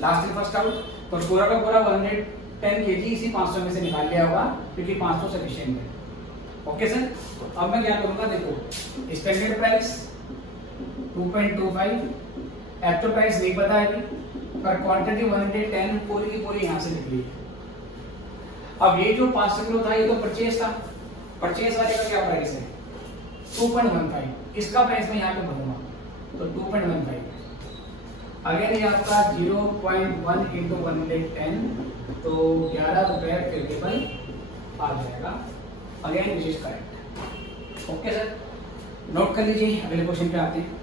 last in first out. तो पूरा का पूरा 110 kg इसी 500 में से निकाल लिया होगा, क्योंकि 500 सफिशिएंट है। ओके सर, अब मैं क्या करूँगा? देखो, स्टैंडर्ड प्राइस 2.25, एक्चुअल प्राइस नहीं पता है अभी, पर क्वांटिटी 110 पूरी की पूरी यहाँ से निकली है। अब ये जो 500 किलो था ये तो परचेज था, परचेज वाले का क्या प्राइस है? 2.15, इसका प्राइस मैं यहाँ पे भरूंगा, तो 2.15। अगेन ये आपका 0.1 इंटू 110, तो 11 रुपये फेवरेबल आ जाएगा। Again which is correct. Okay sir, note कर लीजिए, अगले क्वेश्चन पे आते हैं।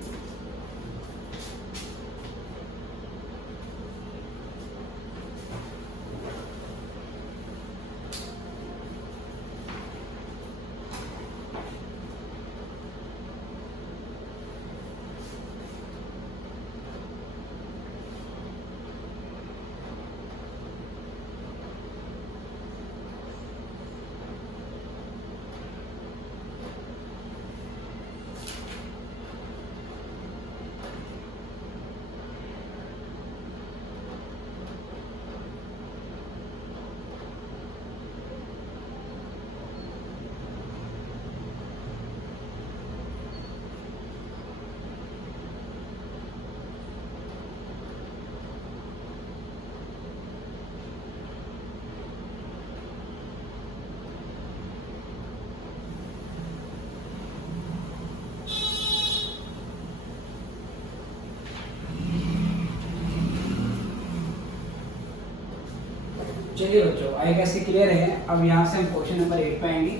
चलिए बच्चों, आई गेस ये क्लियर है। अब यहाँ से हम क्वेश्चन नंबर 8 पे आएंगे।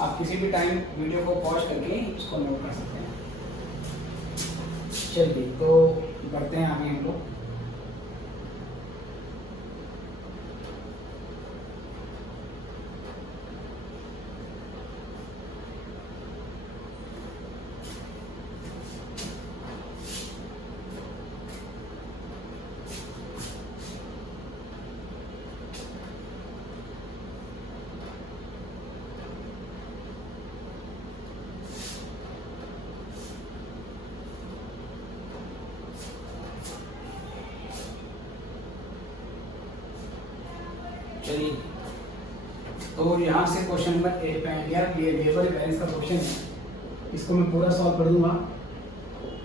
आप किसी भी टाइम वीडियो को पॉज करके इसको नोट कर सकते हैं। चलिए तो बढ़ते हैं आगे हम लोग। चलिए तो यहाँ से क्वेश्चन नंबर 8 पे आएंगे। यार ये लेबर बैलेंस का क्वेश्चन है, इसको मैं पूरा सॉल्व कर दूंगा।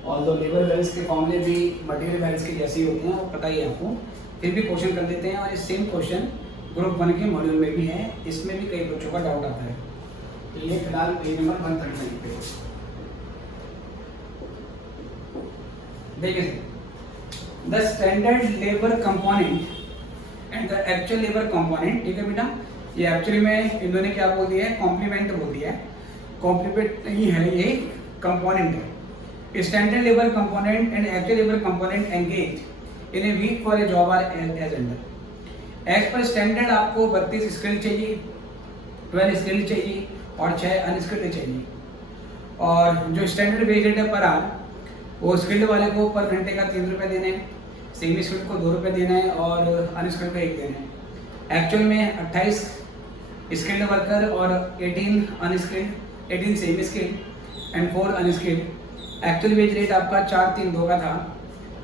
और जो लेबर बैलेंस के फॉर्मूले भी मटेरियल बैलेंस के जैसे ही होते हैं, वो पता ही है आपको, फिर भी क्वेश्चन कर देते हैं। और ये सेम क्वेश्चन ग्रुप 1 के मॉड्यूल में भी है, इसमें भी कई बच्चों का डाउट आता है। तो ये फिलहाल पेज नंबर 139 पे देखिए, the standard labour component and the actual labour component. ठीक है बेटा, ये एक्चुअली में इन्होंने क्या बोल दिया है, कॉम्प्लीमेंट बोल दिया है। कॉम्प्लीमेंट नहीं है, ये कंपोनेंट है। Standard labour component and actual labour component engage in a week for a job are as under. As per standard आपको 32 स्किल्ड चाहिए, 12 स्किल्ड चाहिए और 6 अनस्किल्ड चाहिए। और जो स्टैंडर्ड वेज रेट है पर आवर, वो स्किल्ड वाले को पर घंटे का 3 रुपये देने हैं, सेमी स्किल्ड को 2 रुपये देना है और अनस्किल्ड को 1 देना है। एक्चुअल में 28 स्किल्ड वर्कर और 18 unskilled, 18 semi skilled and 4 unskilled. Actual wage rate आपका 4-3-2 का था।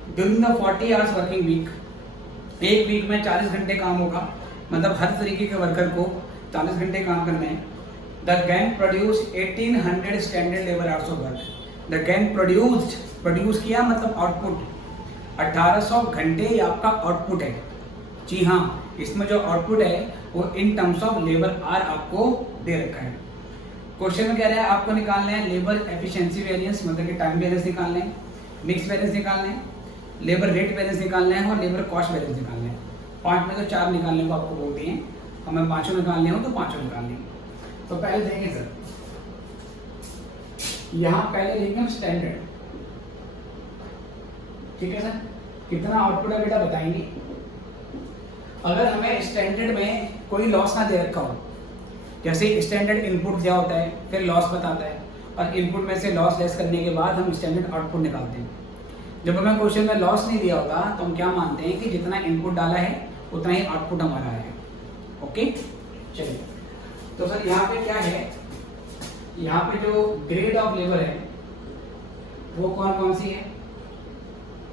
During the 40 hours working week, एक वीक में 40 घंटे काम होगा, मतलब हर तरीके के वर्कर को 40 घंटे काम करना है। The gang produce 1800 standard labour hours of work. The gang produced, produce किया मतलब आउटपुट, 1800 घंटे ये आपका आउटपुट है। जी हाँ, इसमें जो आउटपुट है वो in terms of labour are आपको दे रखा है। क्वेश्चन में कह रहा है आपको निकालना है लेबर एफिशिएंसी वेरिएंस, मतलब कि टाइम बैलेंस निकालना है, मिक्स बैलेंस निकालना है, लेबर रेट बैलेंस निकालना है और लेबर कॉस्ट बैलेंस निकालना है। 5 में तो 4 निकालने को आपको बोल दिए हैं, हमें 5 निकालने हो तो 5 निकालने हैं। तो पहले देखेंगे सर, यहाँ पहले देखेंगे हम स्टैंडर्ड। ठीक है सर, कितना आउटपुट है बेटा बताएंगे। अगर हमें स्टैंडर्ड में कोई लॉस ना दे रखा हो, जैसे स्टैंडर्ड इनपुट दिया होता है, फिर लॉस बताता है और इनपुट में से लॉस लेस करने के बाद हम स्टैंडर्ड आउटपुट निकालते हैं। जब हमें क्वेश्चन में लॉस नहीं दिया होता तो हम क्या मानते हैं कि जितना इनपुट डाला है उतना ही आउटपुट हमारा है। ओके, चलिए तो सर यहाँ पे क्या है, यहाँ पे जो ग्रेड ऑफ लेबर है वो कौन कौन सी है,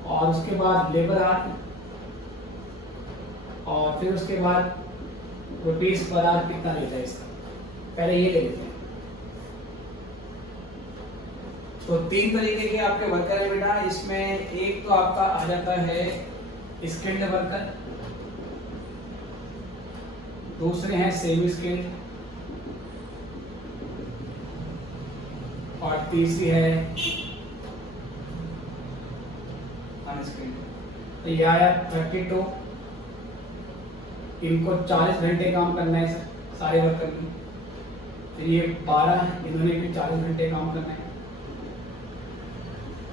और उसके बाद लेबर आवर, और फिर उसके बाद रुपीस पर आवर कितना लेता है इसका, पहले ये ले लेते हैं। तो 3 तरीके के आपके वर्कर है बेटा। इसमें एक तो आपका आ जाता है स्किल्ड वर्कर, दूसरे हैं सेमी स्किल्ड, और तीसरी है अनस्किल्ड। तो ये आया 32, इनको 40 घंटे काम करना है सारे वर्कर की। फिर ये 12, इन्होंने भी 40 घंटे काम करना है,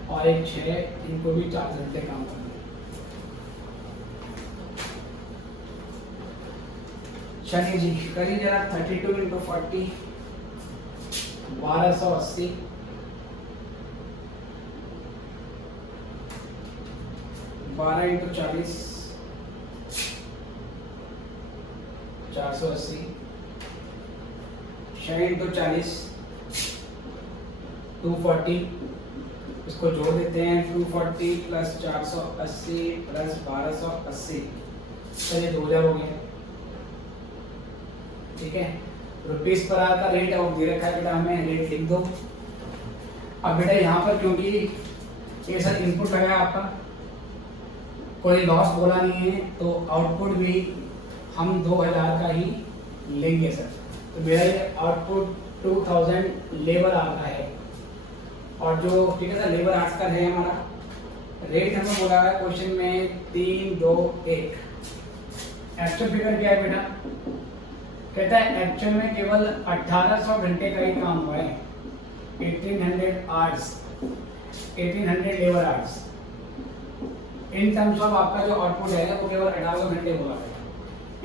और एक 6, इनको भी 40 घंटे काम करना है। चलिए जी करिए जरा, 32 × 40 1280, 12 × 40 480, 6 × 40 240, इसको जोड़ देते हैं 240 + 480 + 1280, चलिए 2000 हो गया। ठीक है, रुपीस पर आवर का रेट है वो दे रखा है बेटा, हमें रेट लिख दो। अब बेटा यहाँ पर क्योंकि ये सर इनपुट लगा है आपका, कोई लॉस बोला नहीं है, तो आउटपुट भी हम 2000 का ही लेंगे सर। तो मेरा ये आउटपुट 2000 लेबर आवर का है। और जो ठीक है सर लेबर आवर्स का है हमारा रेट, हमें बोला है क्वेश्चन में 3, 2, 1। एक्चुअल फिगर क्या है बेटा? कहता है एक्चुअल में केवल 1800 घंटे का ही काम हुआ है, 1800 hours, 1800 labour hours. In terms of आपका जो आउटपुट है वो केवल 1800 घंटे हुआ है।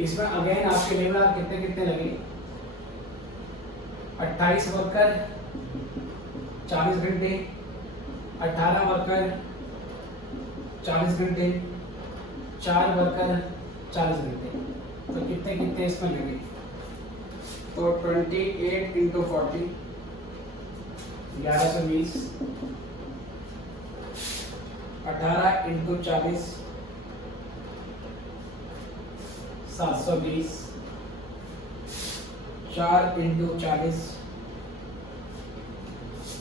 इसमें अगेन आपके लेबर आवर कितने कितने लगे? 28 वर्कर 40 घंटे, 18 वर्कर 40 घंटे, 4 वर्कर 40 घंटे, तो कितने कितने इसमें लगे? तो 28 इंटू 40 1120, 18 इंटू 40 720, 4 इंटू 40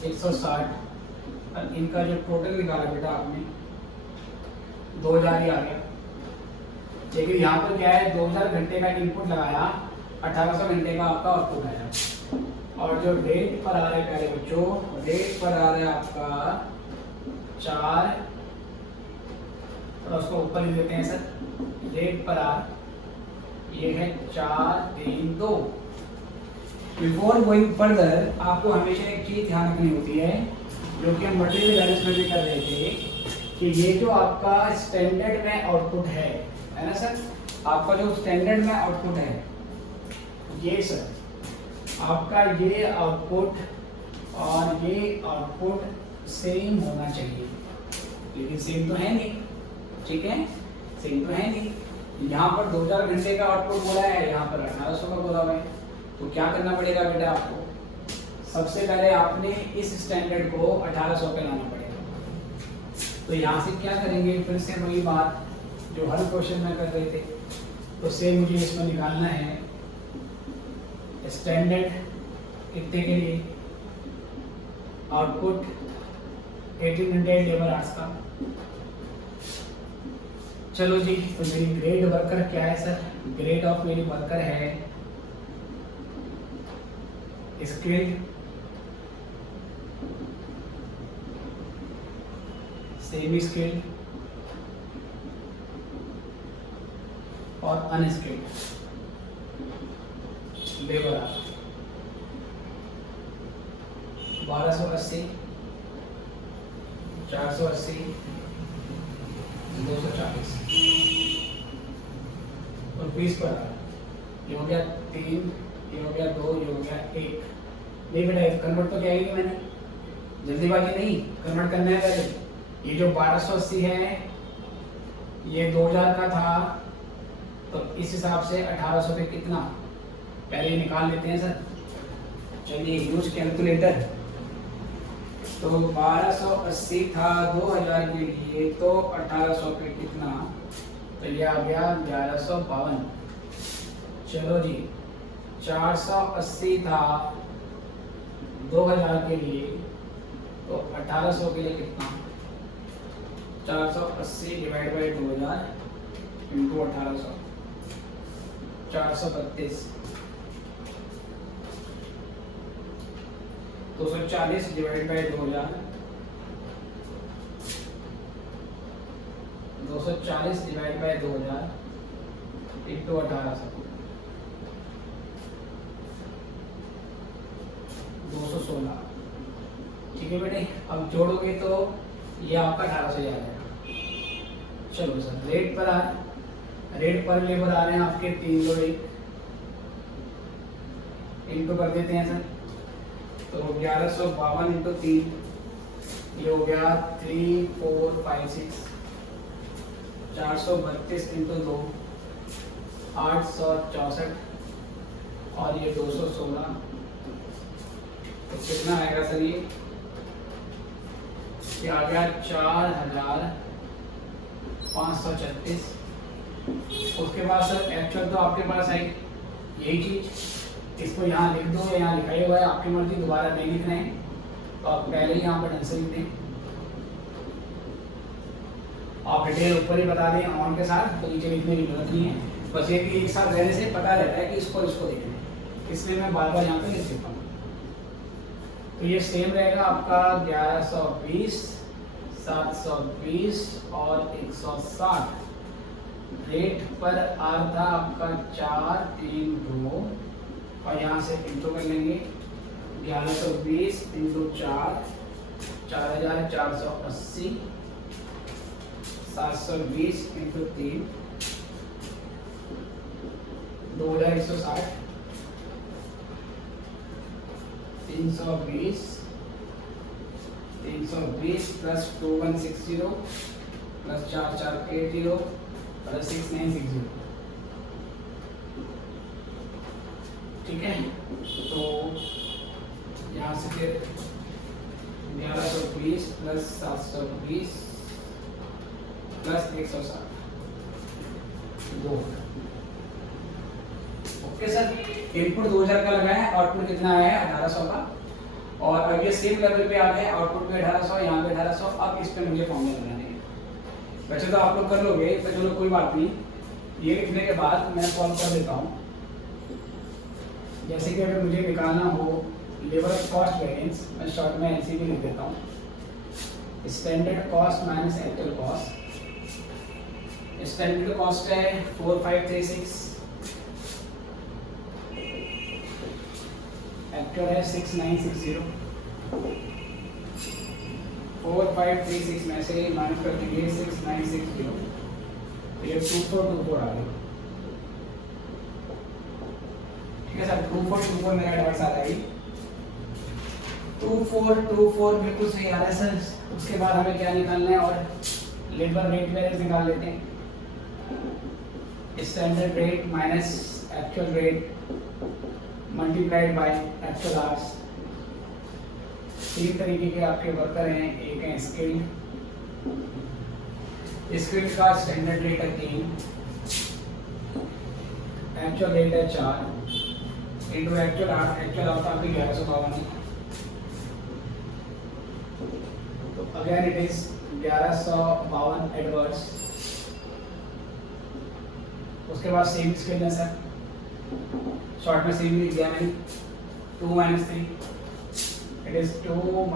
160। अब इनका जो टोटल निकाला बेटा आपने 2000 ही आ गया। लेकिन यहाँ पर क्या है, 2000 घंटे का इनपुट लगाया, 1800 घंटे का आपका आउटपुट आया। और जो रेट पर आ रहा है प्यारे बच्चों, रेट पर आ रहा है आपका 4, और उसको ऊपर लिख देते हैं सर, रेट पर आ ये है 4 3 2। बिफोर गोइंग फर्दर आपको हमेशा एक चीज ध्यान रखनी होती है, जो कि हम मटेरियल बैलेंस में भी कर रहे थे, कि ये जो आपका स्टैंडर्ड में आउटपुट है ना सर, आपका जो स्टैंडर्ड में आउटपुट है ये सर, आपका ये आउटपुट और ये आउटपुट सेम होना चाहिए। लेकिन सेम तो है नहीं, ठीक है, सेम तो है नहीं। यहाँ पर 2000 घंटे का आउटपुट बोला है, यहाँ पर 1800 का बोला हुआ है। तो क्या करना पड़ेगा बेटा आपको? सबसे पहले आपने इस स्टैंडर्ड को 1800 पे लाना पड़ेगा। तो यहाँ से क्या करेंगे, फिर से वही बात जो हर क्वेश्चन में कर रहे थे, तो सेम मुझे इसमें निकालना है स्टैंडर्ड कितने के लिए, आउटपुट 1800 लेबर आवर्स का। चलो जी, तो मेरी ग्रेड वर्कर क्या है सर? ग्रेड ऑफ मेरी वर्कर है स्किल्ड, सेमी स्किल्ड और अनस्किल्ड लेबर आवर। 1280, 480, 240 और 20 पर आ। ये हो गया 3, ये हो गया 2, ये हो गया 1। नहीं बेटा, कन्वर्ट तो क्या है कि मैंने जल्दीबाजी नहीं, कन्वर्ट करना है पहले। ये जो 1280 है ये 2000 का था, तो इस हिसाब से 1800 पे कितना, पहले ये निकाल लेते हैं सर। चलिए यूज कैलकुलेटर। तो 1280 था 2000 के लिए, तो 1800 पे कितना, तो ये आ गया 1152। चलो जी, 480 था 2000 के लिए, तो 1800 के लिए कितना, 480 divide by 2000 into 1800, 432। 240 divide by 2000, 240 divide by 2000 into 1800, 216। ठीक है बेटे, अब जोड़ोगे तो ये आपका 1800 आ जाएगा। चलो सर, रेट पर लेबर आ रहे हैं आपके 301 इंटू कर देते हैं सर, तो 1152 इंटू 3, ये हो गया 3456। 432 इंटू 2 864 और ये 216, तो कितना आएगा सर? ये आ गया 4536। उसके बाद सर एक्चुअल तो आपके पास आई यही चीज, इसको यहाँ लिख दो, यहाँ लिखा हुआ है, आपकी मर्जी, दोबारा नहीं लिखना है तो आप पहले ही यहाँ पर आंसर लिख दें। आप डिटेल ऊपर ही बता दें ऑन के साथ, तो नीचे लिखने की जरूरत नहीं है। बस ये कि एक साथ रहने से पता रहता है कि इसको देखना है, इसलिए मैं बार बार यहाँ पे लिख देता हूँ। तो ये सेम रहेगा आपका 1120, 720 और 160। रेट पर आर था आपका 4, 3, 2 और यहाँ से इंटू कर लेंगे 1120 into 4, 4480, 720 into 3, 2160, 320 plus 2160 plus 4480 plus 6960। ठीक है, तो यहाँ से फिर 1120 plus 720 plus 160 2। Okay sir, input 2000 का लगाया है, आउटपुट कितना आया है 1800 का। और अब ये सेम लेवल पे आ गया, आउटपुट पे 1800, यहाँ पे 1800। अब इस पे मुझे फॉर्मूला लगाने हैं। वैसे तो आप लोग कर लोगे, तो चलो कोई बात नहीं। ये लिखने के बाद मैं सॉल्व कर देता हूँ। जैसे कि अगर मुझे निकालना हो लेबर कॉस्ट वेरिएंस, मैं शॉर्ट में एलसीवी लिख देता हूँ। Standard cost minus actual cost. Standard cost है 4536, एक्चुअल है 6960। 4536 में से माइनस कर देंगे 6960, तो ये 2424 आ गई। ठीक है सर, 2424 मेरा एडवांस आ जाएगी। 2424 बिल्कुल सही आ रहा है सर। उसके बाद हमें क्या निकालना है, और लेबर रेट वेरिएंस निकाल लेते हैं। Standard rate minus actual rate multiplied by actual hours. 3 तरीके के आपके वर्कर हैं। एक है स्किल्ड, स्किल्ड का स्टैंडर्ड रेट है 3, एक्चुअल रेट है 4 into actual hours. Actual hours आपकी 1152 है, तो अगेन इट इज 1152 एडवर्स। उसके बाद सेम स्किल्ड है सर, शॉर्ट में सेम लिख दिया मैंने। 2 - 3, इट इज 2 -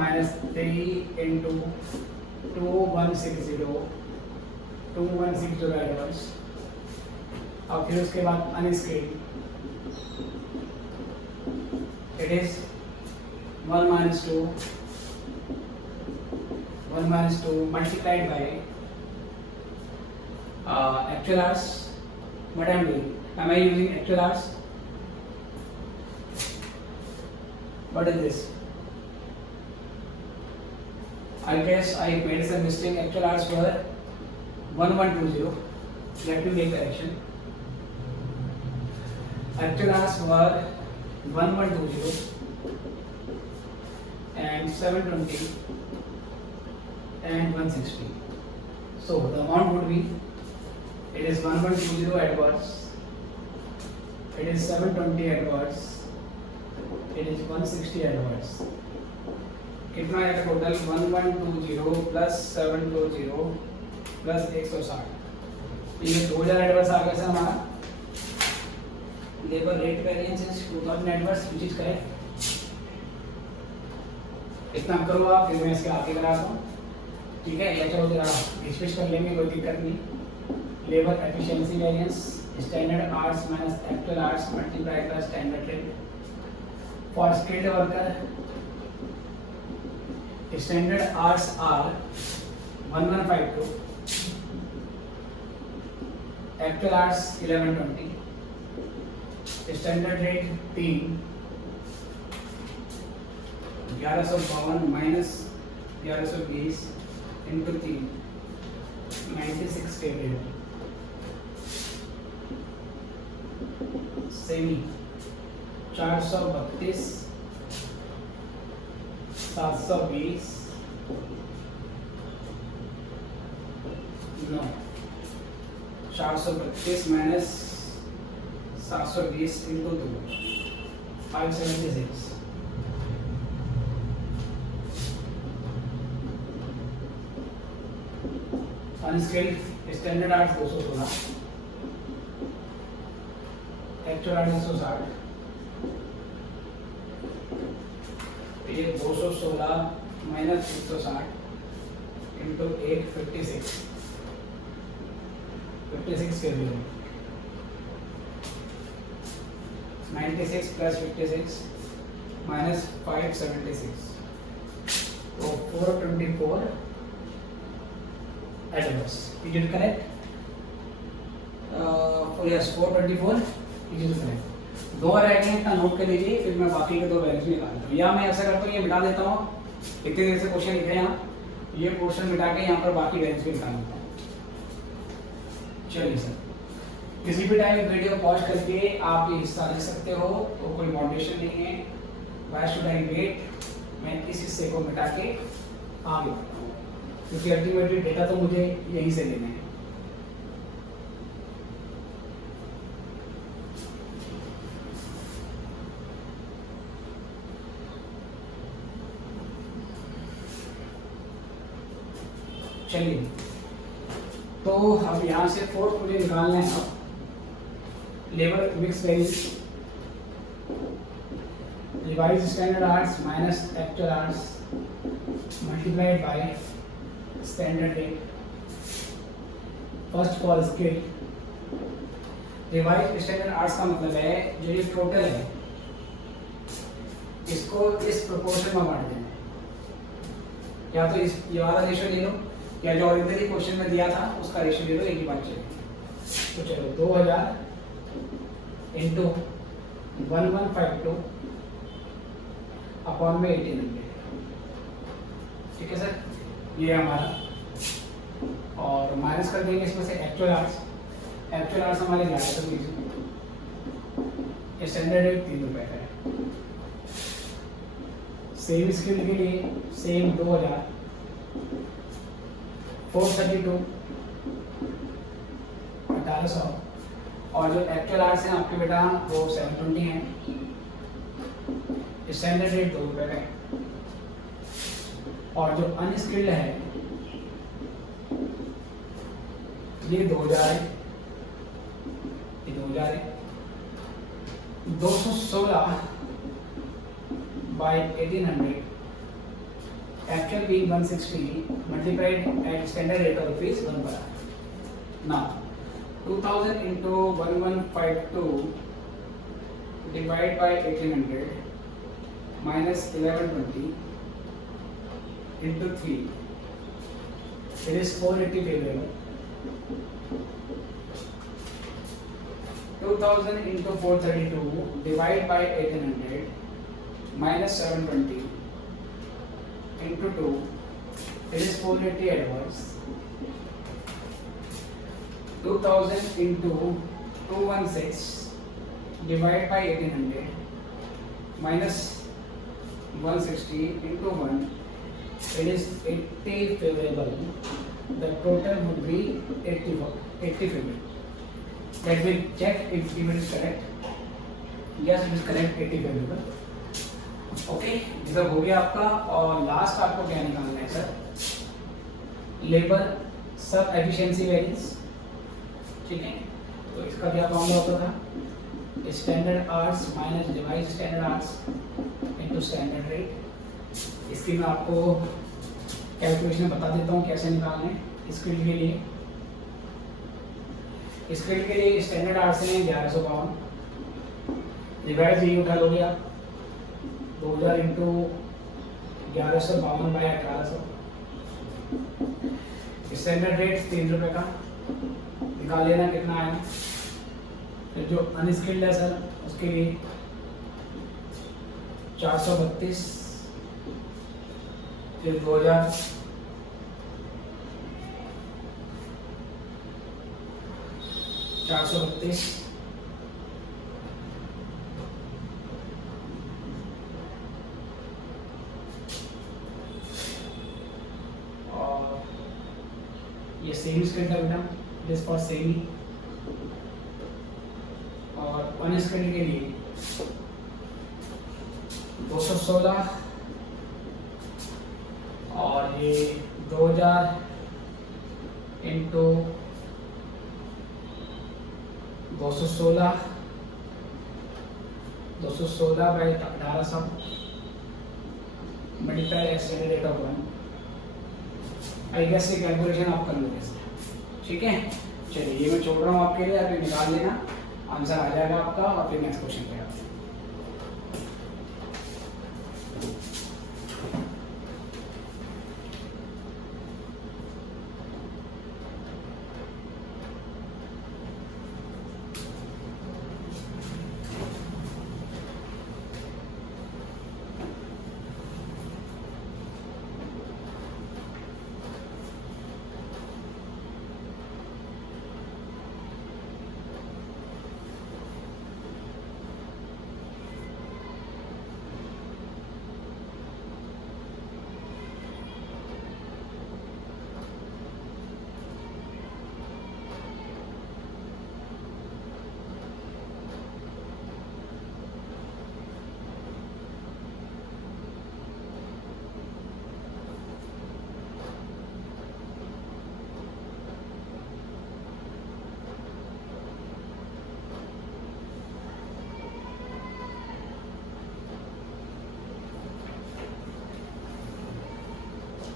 3 इंटू 2160 एडवर्स। अब फिर उसके बाद unskilled, it is 1 - 2 multiplied by actual hours. What I am doing? Am I using actual hours? What is this? I guess I made some mistake. Actual hours were 1120. Let me make correction. Actual hours were 1120 and 720 and 160. So the amount would be, it is 1120 adverts, it is 720 adverts, it is 160 adverts. कितना है total? 1120 plus 720 plus 160। ये 2000 adverse आ गया sir हमारा। Labour rate variance is 2000 adverse, which is correct. इतना करो आप, फिर मैं इसके आगे कराता हूँ। ठीक है, या चलो जरा डिस्कस कर लेंगे, कोई दिक्कत नहीं। Labour efficiency variance, standard hours minus actual hours multiplied by standard rate for skilled worker. Standard hours are 1152, actual hours 1120, standard rate 3, 1152 minus 1120 into 3, 96 के rate. Semi 432 720 9 432 minus 720 into 2, 576। Unskilled standard hours 216, actual hours 160। ये 216 minus 160 into 856, 56 के लिए 96 plus 56 minus 576 तो 424 adverse. Is it correct? Yes 424 is it correct. दो रह गए हैं, इतना नोट कर लीजिए, फिर मैं बाकी के दो वैल्यूज निकालता हूँ। या मैं ऐसा करता हूँ, ये मिटा देता हूँ, इतनी देर से क्वेश्चन लिखे यहाँ, ये क्वेश्चन मिटा के यहाँ पर बाकी वैल्यूज भी निकाल देता हूँ। चलिए सर, किसी भी टाइम वीडियो को पॉज करके आप ये हिस्सा ले सकते हो, तो कोई बाउंडेशन नहीं है। Why should I wait? मैं इस हिस्से को मिटा के आगे बढ़ता हूँ, क्योंकि अल्टीमेटली डेटा तो मुझे यहीं से लेना है। चलिए, तो अब यहाँ से फोर्थ मुझे निकालना है। अब labour mix values, revise standard hours minus actual hours multiplied by standard rate. First for scale, revise standard hours का मतलब है जो ये टोटल है इसको इस प्रोपोर्शन में बांट देना है। या तो इस ये वाला रेशियो ले लो, या जो ऑर्डिनरी क्वेश्चन में दिया था उसका रेशियो ले लो, एक ही बात चलेगी। तो चलो 2000 इंटू 1152 अपॉन में 1800, ठीक है सर, ये हमारा। और माइनस कर देंगे इसमें से एक्चुअल आवर्स। एक्चुअल आवर्स हमारे 1120, स्टैंडर्ड रेट 3 रुपये का है। सेम स्किल के लिए सेम 2000 432 1800, और जो एक्चुअल आवर्स हैं आपके बेटा वो 720 हैं। स्टैंडर्ड रेट 2 रुपये का है। और जो अनस्किल्ड है ये 2000 है, ये 2000 है। 216 by 1800 actual being 160 multiplied at standard rate of rupees 1 per hour. Now 2000 into 1152 divide by 1800 minus 1120 into 3, it is 480 favorable. 2000 into 432 divide by 1800 minus 720 into 2, it is 480 adverse. 2000 into 216 divide by 1800 minus 160 into 1, it is 80 favorable. The total would be 80 favorable. Let me check if it is correct. Yes, it is correct, 80 favorable. Okay, इधर हो गया आपका। और last आपको क्या निकालना है sir? Labour सब एफिशिएंसी वेरिएंस, ठीक है। तो इसका क्या फॉर्मूला होता था? Standard hours minus divide standard hours into standard rate. इसकी मैं आपको कैलकुलेशन बता देता हूँ कैसे निकालना है। स्किल के लिए स्टैंडर्ड आवर्स हैं 1152, डिवाइड ये उठा लोगे आप 2000 इंटू 1152 बाई 1800। स्टैंडर्ड रेट 3 रुपये का निकाल लेना कितना आया। फिर जो अनस्किल्ड है सर उसके लिए 432, फिर 2000 432 ये सेमी स्किल्ड है बेटा, इट इज फॉर सेमी। और अनस्किल्ड के लिए 216 और ये 2000 into 216 by 1800 multiply extended rate of 1। I guess ये कैलकुलेशन आप कर लोगे, ठीक है। चलिए ये मैं छोड़ रहा हूँ आपके लिए, आप ये निकाल लेना, आंसर आ जाएगा आपका। और फिर नेक्स्ट क्वेश्चन पे आते हैं।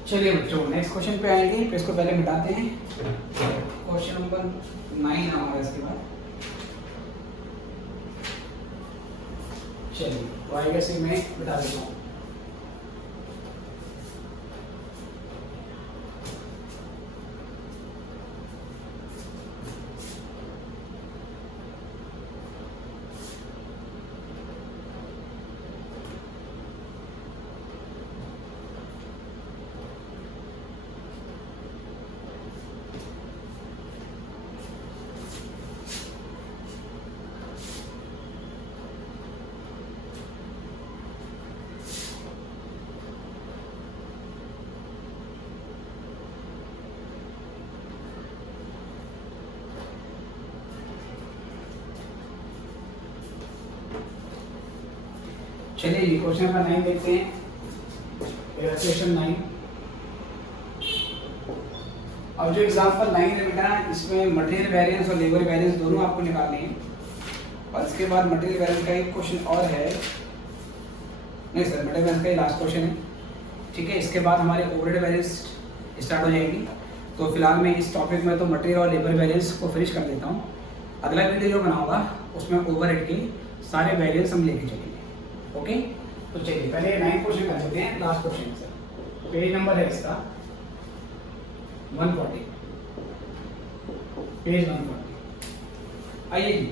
चलिए बच्चों नेक्स्ट क्वेश्चन पे आएंगे, तो इसको पहले मिटाते हैं। क्वेश्चन नंबर 9 हमारा इसके बाद। चलिए तो आएगा इसे मैं बता देता हूँ। चलिए क्वेश्चन नंबर 9 देखते हैं। क्वेश्चन 9। अब जो एग्जांपल 9 है बेटा, इसमें मटेरियल वेरिएंस और लेबर वेरिएंस दोनों आपको निकालने हैं। और इसके बाद मटेरियल वेरिएंस का एक क्वेश्चन और है, नहीं सर मटेरियल वेरिएंस का ही लास्ट क्वेश्चन है, ठीक है। इसके बाद हमारे ओवरहेड वेरिएंस स्टार्ट हो जाएगी। तो फिलहाल मैं इस टॉपिक में तो मटेरियल और लेबर वेरिएंस को फिनिश कर देता हूँ। अगला वीडियो जो बनाऊंगा उसमें ओवरहेड के सारे वेरिएंस हम लेके चलेंगे। ओके तो चलिए पहले 9 क्वेश्चन कर लेते हैं। Last question sir, page number है इसका 140, पेज 140। आइए जी,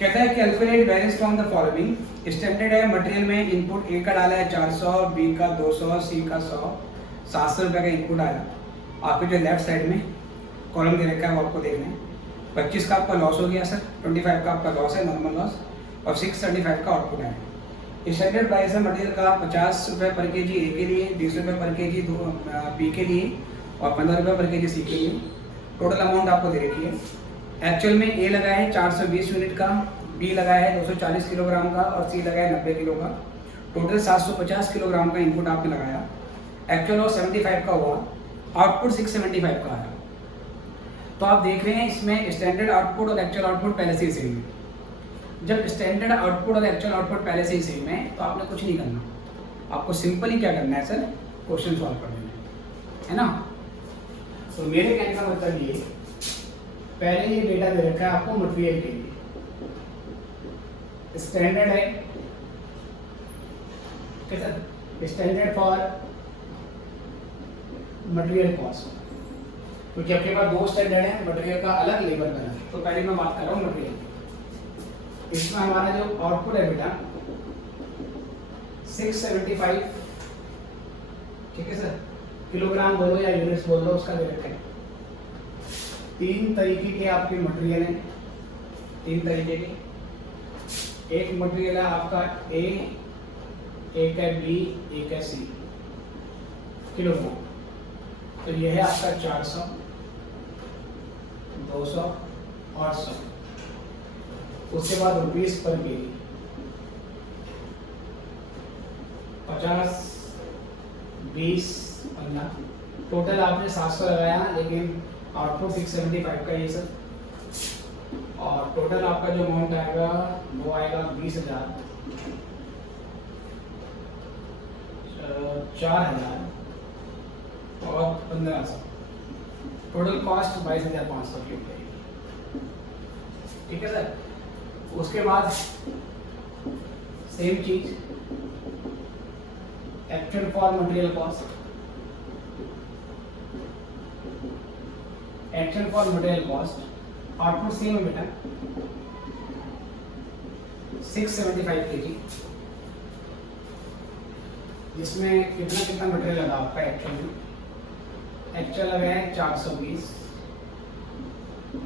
कहता है calculate variance from the following. Standard है मटेरियल में इनपुट ए का डाला है 400, बी का 200, सी का 100, 700 रुपये का इनपुट आया। आपके जो लेफ्ट साइड में कॉलम दे रखा है वो आपको देखना है। 25 का आपका लॉस हो गया सर, 25 का आपका लॉस है नॉर्मल लॉस, और 675 का आउटपुट है। स्टैंडर्ड प्राइस है मटेरियल का 50 रुपये पर केजी ए के लिए, 20 रुपये पर केजी बी के लिए, और 15 रुपये पर केजी सी के लिए। टोटल अमाउंट आपको दे रखी है। एक्चुअल में ए लगा है 420 यूनिट का, बी लगा है 240 किलोग्राम का, और सी लगा है 90 किलो का। टोटल 750 किलोग्राम का इनपुट आपने लगाया। एक्चुअल और 75 का हुआ, आउटपुट 675 का आया। तो आप देख रहे हैं इसमें स्टैंडर्ड आउटपुट और एक्चुअल आउटपुट पहले से ही सेम है। जब स्टैंडर्ड आउटपुट और एक्चुअल आउटपुट पहले से ही सेम है तो आपने कुछ नहीं करना, आपको सिंपली क्या करना है सर, क्वेश्चन सॉल्व कर देना है ना। तो मेरे कहने का मतलब ये, पहले ये डेटा दे रखा है आपको मटेरियल के लिए, स्टैंडर्ड है ठीक है sir, standard for material cost, क्योंकि आपके पास दो स्टैंडर्ड है, मटेरियल का अलग लेबर का अलग। तो पहले मैं बात कर रहा हूँ मटेरियल। इसमें हमारा जो आउटपुट है बेटा 675 ठीक है सर, किलोग्राम बोलो या यूनिट्स बोल लो, उसका दे रखा है। 3 तरीके के आपके मटेरियल हैं, 3 तरीके के। एक मटेरियल है आपका ए, एक है बी, एक है सी किलोग्राम। तो यह है आपका 400, 200 और 100। उसके बाद रुपीस पर केजी 50, 20, 15। टोटल आपने 700 लगाया, लेकिन आउटपुट 675 का ये सर। और टोटल आपका जो अमाउंट आएगा वो आएगा 20,000, 4,000 और 1500। टोटल कॉस्ट 22,500 की हो जाएगी। ठीक है सर। उसके बाद सेम चीज actual for material cost, actual for material cost output same है बेटा 675 kg, जिसमें कितना कितना मटेरियल लगा आपका एक्चुअल में, एक्चुअल लगा है 420,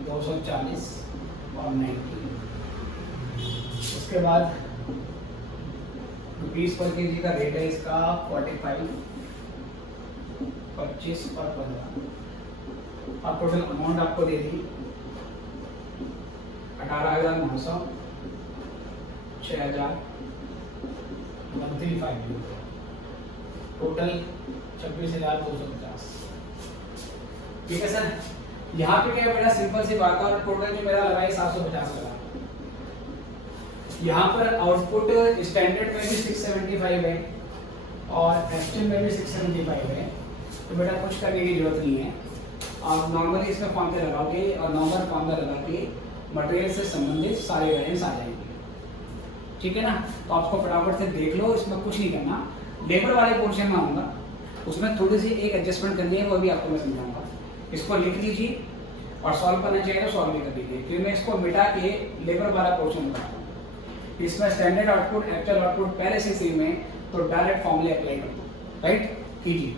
240 और 90। उसके बाद रुपीज़ पर के जी का रेट है इसका 45, 25 और 15। और टोटल अमाउंट आपको दे दी 18,900, 6,000, 135, टोटल 26,250। ठीक है सर। यहाँ पे क्या मेरा सिंपल सी बात है, और टोटल जो मेरा लगा है 750 लगा। यहाँ पर आउटपुट स्टैंडर्ड में भी 675 है और एक्चुअल में भी 675 है, तो बेटा कुछ करने की जरूरत नहीं है। आप नॉर्मली इसमें फॉर्मूला लगाओगे और नॉर्मल फॉर्मूला लगा के मटेरियल से संबंधित सारे वैरिएंस आ जाएंगे। ठीक है ना। तो आपको फटाफट से देख लो, इसमें कुछ नहीं करना। लेबर वाले पोर्शन में आऊँगा, उसमें थोड़ी सी एक एडजस्टमेंट करनी है, वो भी आपको मैं समझाऊंगा। इसको लिख लीजिए और सॉल्व करना चाहिए तो सॉल्व भी कर दीजिए, क्योंकि मैं इसको मिटा के लेबर वाला पोर्शन बताता हूँ। इसमें स्टैंडर्ड आउटपुट एक्चुअल आउटपुट पहले से सेम है, तो डायरेक्ट फॉर्मूले अप्लाई कर दो, राइट कीजिए।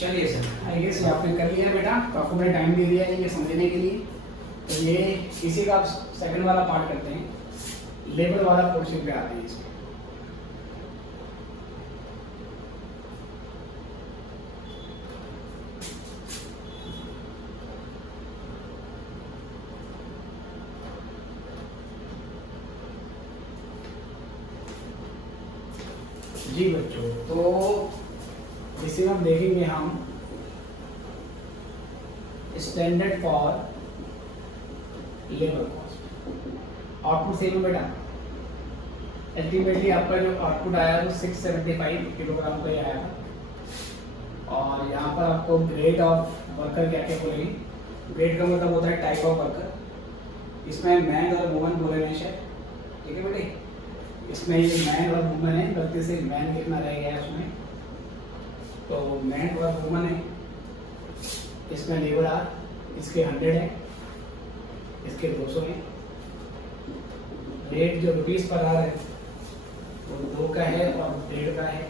चलिए सर, आई गेस आपने कर लिया बेटा, तो आपको मैंने टाइम दे दिया है ये समझने के लिए। तो ये इसी का सेकंड वाला पार्ट करते हैं, लेबर वाला पोर्शन पे आते हैं इसमें। जी बच्चों, तो इसी में देखेंगे हम standard for labour cost. Output same है बेटा, अल्टीमेटली आपका जो आउटपुट आया वो 675 किलोग्राम का ही आया था। और यहाँ पर आपको ग्रेड ऑफ वर्कर क्या क्या बोलेंगे। ग्रेड का मतलब होता है टाइप ऑफ वर्कर। इसमें मैन और वुमन बोले गए शायद, ठीक है बेटे। इसमें ये मैन और वुमन है, गलती से मैन लिखना रह गया है उसमें, तो मैन और वुमन है। इसमें लेबर आर इसके 100 है, इसके 200 है। रेट जो रुपीज़ पर आर है वो 2 का है और 1.5 का है।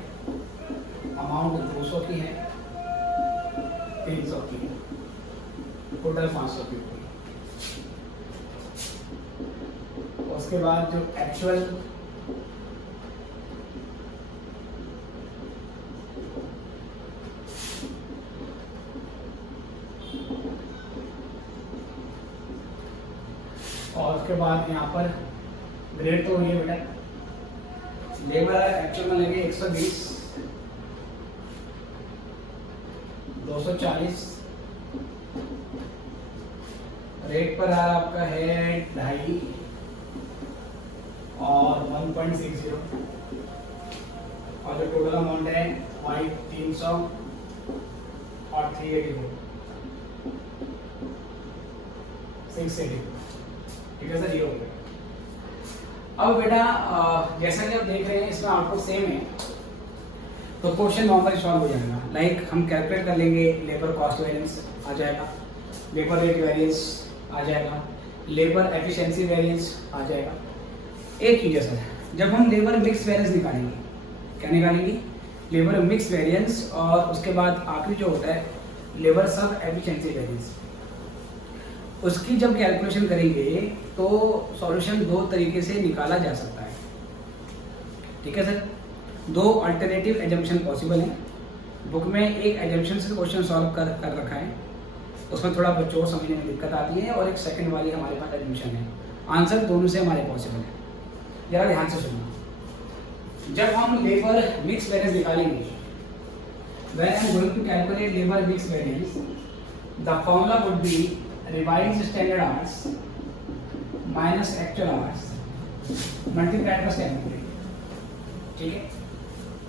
अमाउंट 200 की है, 300 की है, टोटल 500 की हुई। उसके बाद जो एक्चुअल और उसके बाद यहाँ पर ग्रेड तो हुई है बेटा। लेबर एक्चुअल में लगे 120, 240। रेट पर आर आपका है 2.5 और 1.60 और जो टोटल अमाउंट है 300 और 384, 684। ठीक है सर, ये हो गया। अब बेटा जैसा कि आप देख रहे हैं इसमें आउटपुट सेम है, तो क्वेश्चन नॉर्मली सॉल्व हो जाएगा। लाइक हम कैलकुलेट कर लेंगे, लेबर कॉस्ट वेरिएंस आ जाएगा, लेबर रेट वेरिएंस आ जाएगा, लेबर एफिशिएंसी वेरिएंस आ जाएगा। एक चीज़ है सर, जब हम लेबर मिक्स वेरिएंस निकालेंगे, क्या निकालेंगे? लेबर मिक्स वेरिएंस, और उसके बाद आखिरी जो होता है लेबर सब एफिशिएंसी वेरिएंस, उसकी जब कैलकुलेशन करेंगे तो सॉल्यूशन 2 तरीके से निकाला जा सकता है। ठीक है सर, 2 अल्टरनेटिव एजम्पशन पॉसिबल हैं। बुक में एक एजम्पशन से क्वेश्चन सॉल्व कर रखा है, उसमें थोड़ा बच्चों को समझने में दिक्कत आती है, और एक सेकंड वाली हमारे पास एडमिशन है। आंसर दोनों से हमारे पॉसिबल है। जरा ध्यान से सुनना, जब हम लेबर मिक्स वेरिएंस निकालेंगे, when I am going to calculate labor mix variance, the formula would be revised standard hours minus actual hours multiplied by standard rate। ठीक है,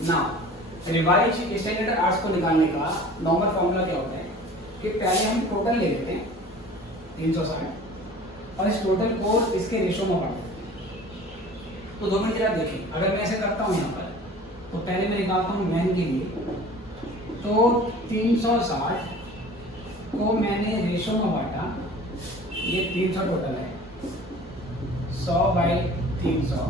नाउ रिवाइज स्टैंडर्ड आवर्स को निकालने का नॉर्मल फॉर्मूला क्या होता है कि पहले हम टोटल ले लेते हैं 360 और इस टोटल को इसके रेशो में बांट देते हैं। तो 2 मिनट जरा देखें, अगर मैं ऐसे करता हूँ यहाँ पर, तो पहले मैं निकालता हूँ मैन के लिए, तो 360 को मैंने रेशो में बांटा, ये 300 टोटल है, 100/300,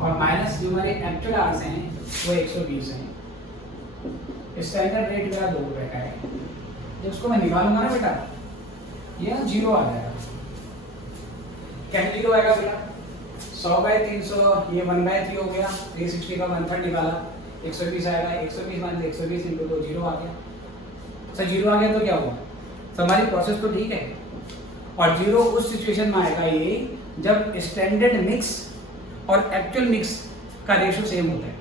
और माइनस जो हमारे एक्चुअल आवर्स हैं वो 120 हैं। स्टैंडर्ड रेट मेरा 2 रुपये का है। जब उसको मैं निकालूंगा ना बेटा, ये 0 आ जाएगा। कैसे 0 आएगा बेटा? 100/300, ये 1/3 हो गया, 360 का 1/3 निकाला, 120 आएगा, 120 माइनस 120 इंटू 2, 0 आ गया। सर 0 आ गया तो क्या हुआ? तो हमारी प्रोसेस तो ठीक है, और 0 उस सिचुएशन में आएगा ये जब स्टैंडर्ड मिक्स और एक्चुअल मिक्स का रेशो सेम होता है।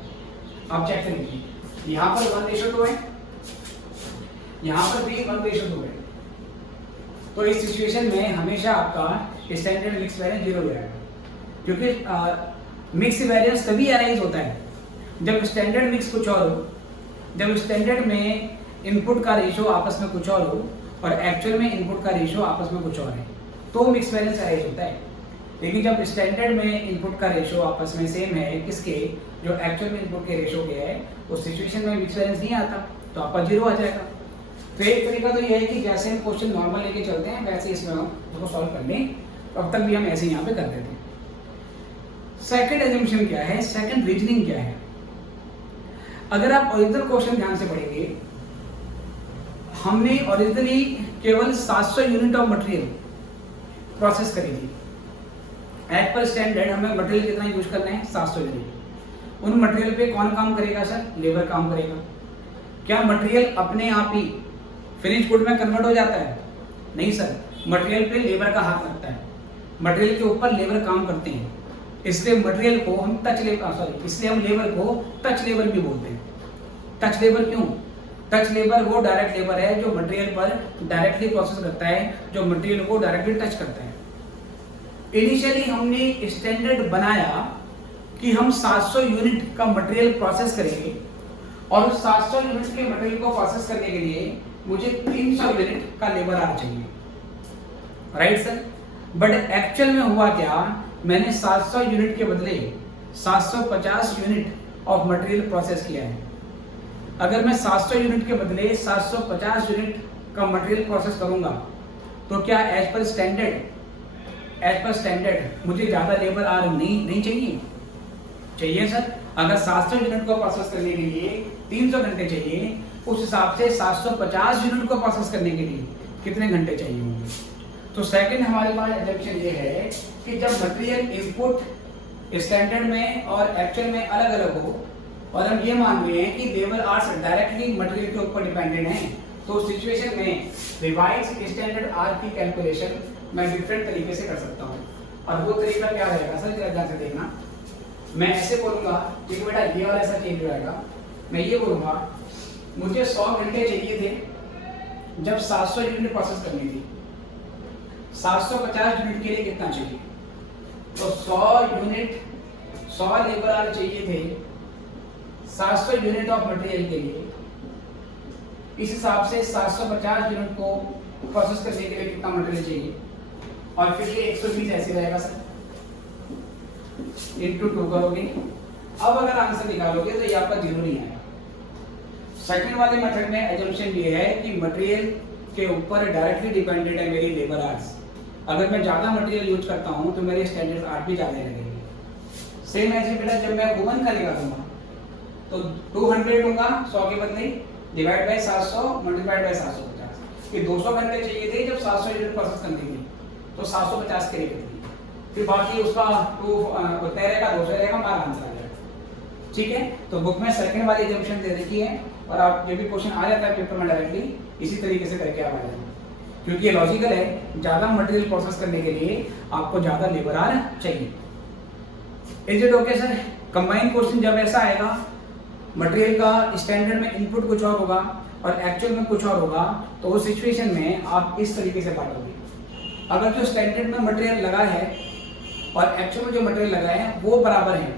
आप चेक कर लीजिए, यहाँ पर 1:2 है, यहाँ पर भी 1:2 है, तो इस सिचुएशन में हमेशा आपका स्टैंडर्ड मिक्स वेरिएंस 0 हो जाएगा, क्योंकि मिक्स वेरिएंस तभी अराइज होता है जब स्टैंडर्ड मिक्स कुछ और हो, जब स्टैंडर्ड में इनपुट का रेशो आपस में कुछ और हो और एक्चुअल में इनपुट का रेशो आपस में कुछ और है, तो मिक्स वेरिएंस अराइज होता है। लेकिन जब स्टैंडर्ड में इनपुट का रेशो आपस में सेम है, किसके? जो एक्चुअल में इनपुट के रेशो के है, उस सिचुएशन में मिक्स वेरिएंस नहीं आता, तो आपका 0 आ जाएगा। तो एक तरीका तो ये है कि जैसे हम क्वेश्चन नॉर्मल लेके चलते हैं वैसे इसमें हम उसको सॉल्व कर लें, अब तक भी हम ऐसे यहाँ पे कर देते हैं। सेकंड एजम्पशन क्या है, सेकंड रीजनिंग क्या है? अगर आप ओरिजिनल क्वेश्चन ध्यान से पढ़ेंगे, हमने ओरिजिनली केवल 700 यूनिट ऑफ मटेरियल प्रोसेस करी थी। एज पर स्टैंडर्ड हमें मटेरियल कितना यूज करना है? 700 यूनिट। उन मटेरियल पे कौन काम करेगा सर? लेबर काम करेगा। क्या मटेरियल अपने आप ही फिनिश गुड में कन्वर्ट हो जाता है? नहीं सर, मटेरियल पे लेबर का हाथ लगता है, मटेरियल के ऊपर लेबर काम करते हैं, इसलिए मटेरियल को हम इसलिए हम लेबर को टच लेबर भी बोलते हैं। टच लेबर क्यों? टच लेबर वो डायरेक्ट लेबर है जो मटेरियल पर डायरेक्टली प्रोसेस करता है, जो मटेरियल को डायरेक्टली टच करता है। इनिशियली हमने स्टैंडर्ड बनाया कि हम 700 यूनिट का मटेरियल प्रोसेस करेंगे, और उस 700 यूनिट के मटेरियल को प्रोसेस करने के लिए मुझे 300 यूनिट का लेबर आवर चाहिए, राइट सर? बट एक्चुअल में हुआ क्या, मैंने 700 यूनिट के बदले 750 यूनिट ऑफ मटेरियल प्रोसेस किया है। अगर मैं 700 यूनिट के बदले 750 यूनिट का मटेरियल प्रोसेस करूंगा, तो क्या एज पर स्टैंडर्ड मुझे ज़्यादा लेबर आवर नहीं चाहिए? चाहिए सर। अगर 700 यूनिट को प्रोसेस करने के लिए 300 घंटे चाहिए, उस हिसाब से 750 यूनिट को प्रोसेस करने के लिए कितने घंटे चाहिए होंगे? तो सेकंड हमारे पास एजम्पशन ये है कि जब मटेरियल इनपुट स्टैंडर्ड में और एक्चुअल में अलग अलग हो, और हम ये मान रहे हैं कि लेबर आवर्स डायरेक्टली मटेरियल के ऊपर डिपेंडेंट हैं, तो सिचुएशन में रिवाइज स्टैंडर्ड आवर की कैलकुलेशन मैं डिफरेंट तरीके से कर सकता हूँ। और वो तरीका क्या रहेगा सर? जरा ध्यान से देखना, मैं ऐसे बोलूँगा कि बेटा ये और ऐसा चेंज हो जाएगा। मैं ये बोलूँगा मुझे 100 घंटे चाहिए थे जब 700 यूनिट प्रोसेस करनी थी, 750 यूनिट के लिए कितना चाहिए? तो 100 यूनिट 100 लेबर आवर चाहिए थे 700 यूनिट ऑफ मटेरियल के लिए। इस हिसाब से 750 यूनिट को प्रोसेस करने के लिए कितना मटेरियल चाहिए? और फिर ये 120 ऐसे रहेगा सर, इंटू 2 करोगे। अब अगर आंसर निकालोगे तो ये आपका 0 नहीं आएगा। सेकंड वाले मेथड में एजम्पशन ये है कि मटेरियल के ऊपर डायरेक्टली डिपेंडेंट है मेरी लेबर आवर्स। अगर मैं ज़्यादा मटेरियल यूज करता हूँ तो मेरे स्टैंडर्ड आवर्स भी ज़्यादा लगेंगे। सेम ऐसे बेटा जब मैं वुमन का निकालूंगा तो 200 लूंगा 100 के बदले, डिवाइड बाय 700 मल्टीप्लाइड बाय 750। ये 200 घंटे चाहिए थे जब 700 यूनिट प्रोसेस करनी थी, तो 750 के लिए फिर बाकी उसका 2 उतना रहेगा, 200 रहेगा, हमारा आंसर आ जाएगा। ठीक है, तो बुक में सेकंड वाली एजम्पशन दे रखी है, और आप जब भी क्वेश्चन आ जाता है पेपर में डायरेक्टली इसी तरीके से करके आप आ जाएंगे। क्योंकि ये लॉजिकल है, ज़्यादा मटेरियल प्रोसेस करने के लिए आपको ज़्यादा लेबर आर चाहिए। Is it okay sir? Combined question जब ऐसा आएगा, मटेरियल का स्टैंडर्ड में इनपुट कुछ और होगा और एक्चुअल में कुछ और होगा, तो उस सिचुएशन में आप इस तरीके से बांटोगे। अगर जो स्टैंडर्ड में मटेरियल लगा है और एक्चुअल में जो मटेरियल लगा है वो बराबर है,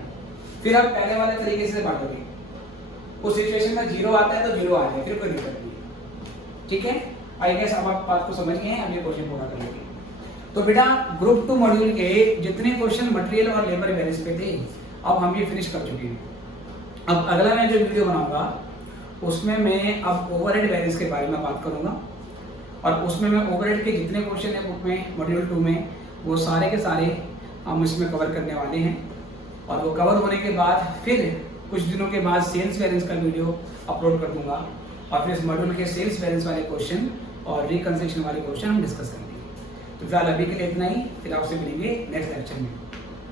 फिर आप पहले वाले तरीके से बांटोगे। उस सिचुएशन में 0 आता है तो 0 आ जाए, फिर कोई दिक्कत नहीं है। ठीक है, आई गेस अब आप बात को समझ गए हैं। अब ये क्वेश्चन पूरा कर लेंगे। तो बेटा ग्रुप 2 मॉड्यूल के जितने क्वेश्चन मटेरियल और लेबर वेरिएंस पे थे, अब हम ये फिनिश कर चुके हैं। अब अगला मैं जो वीडियो बनाऊंगा उसमें मैं अब ओवरहेड वेरिएंस के बारे में बात करूंगा, और उसमें मैं ओवरहेड के जितने क्वेश्चन हैं बुक में मॉड्यूल 2 में, वो सारे के सारे हम इसमें कवर करने वाले हैं। और वो कवर होने के बाद फिर कुछ दिनों के बाद सेल्स वेरिएंस का वीडियो अपलोड कर दूंगा, और फिर इस मॉड्यूल के सेल्स वेरिएंस वाले क्वेश्चन और रिकंस्ट्रक्शन वाले क्वेश्चन हम डिस्कस करेंगे। तो फिलहाल अभी के लिए इतना ही, फिर आपसे मिलेंगे नेक्स्ट लेक्चर में।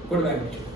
गुड बाय बच्चों।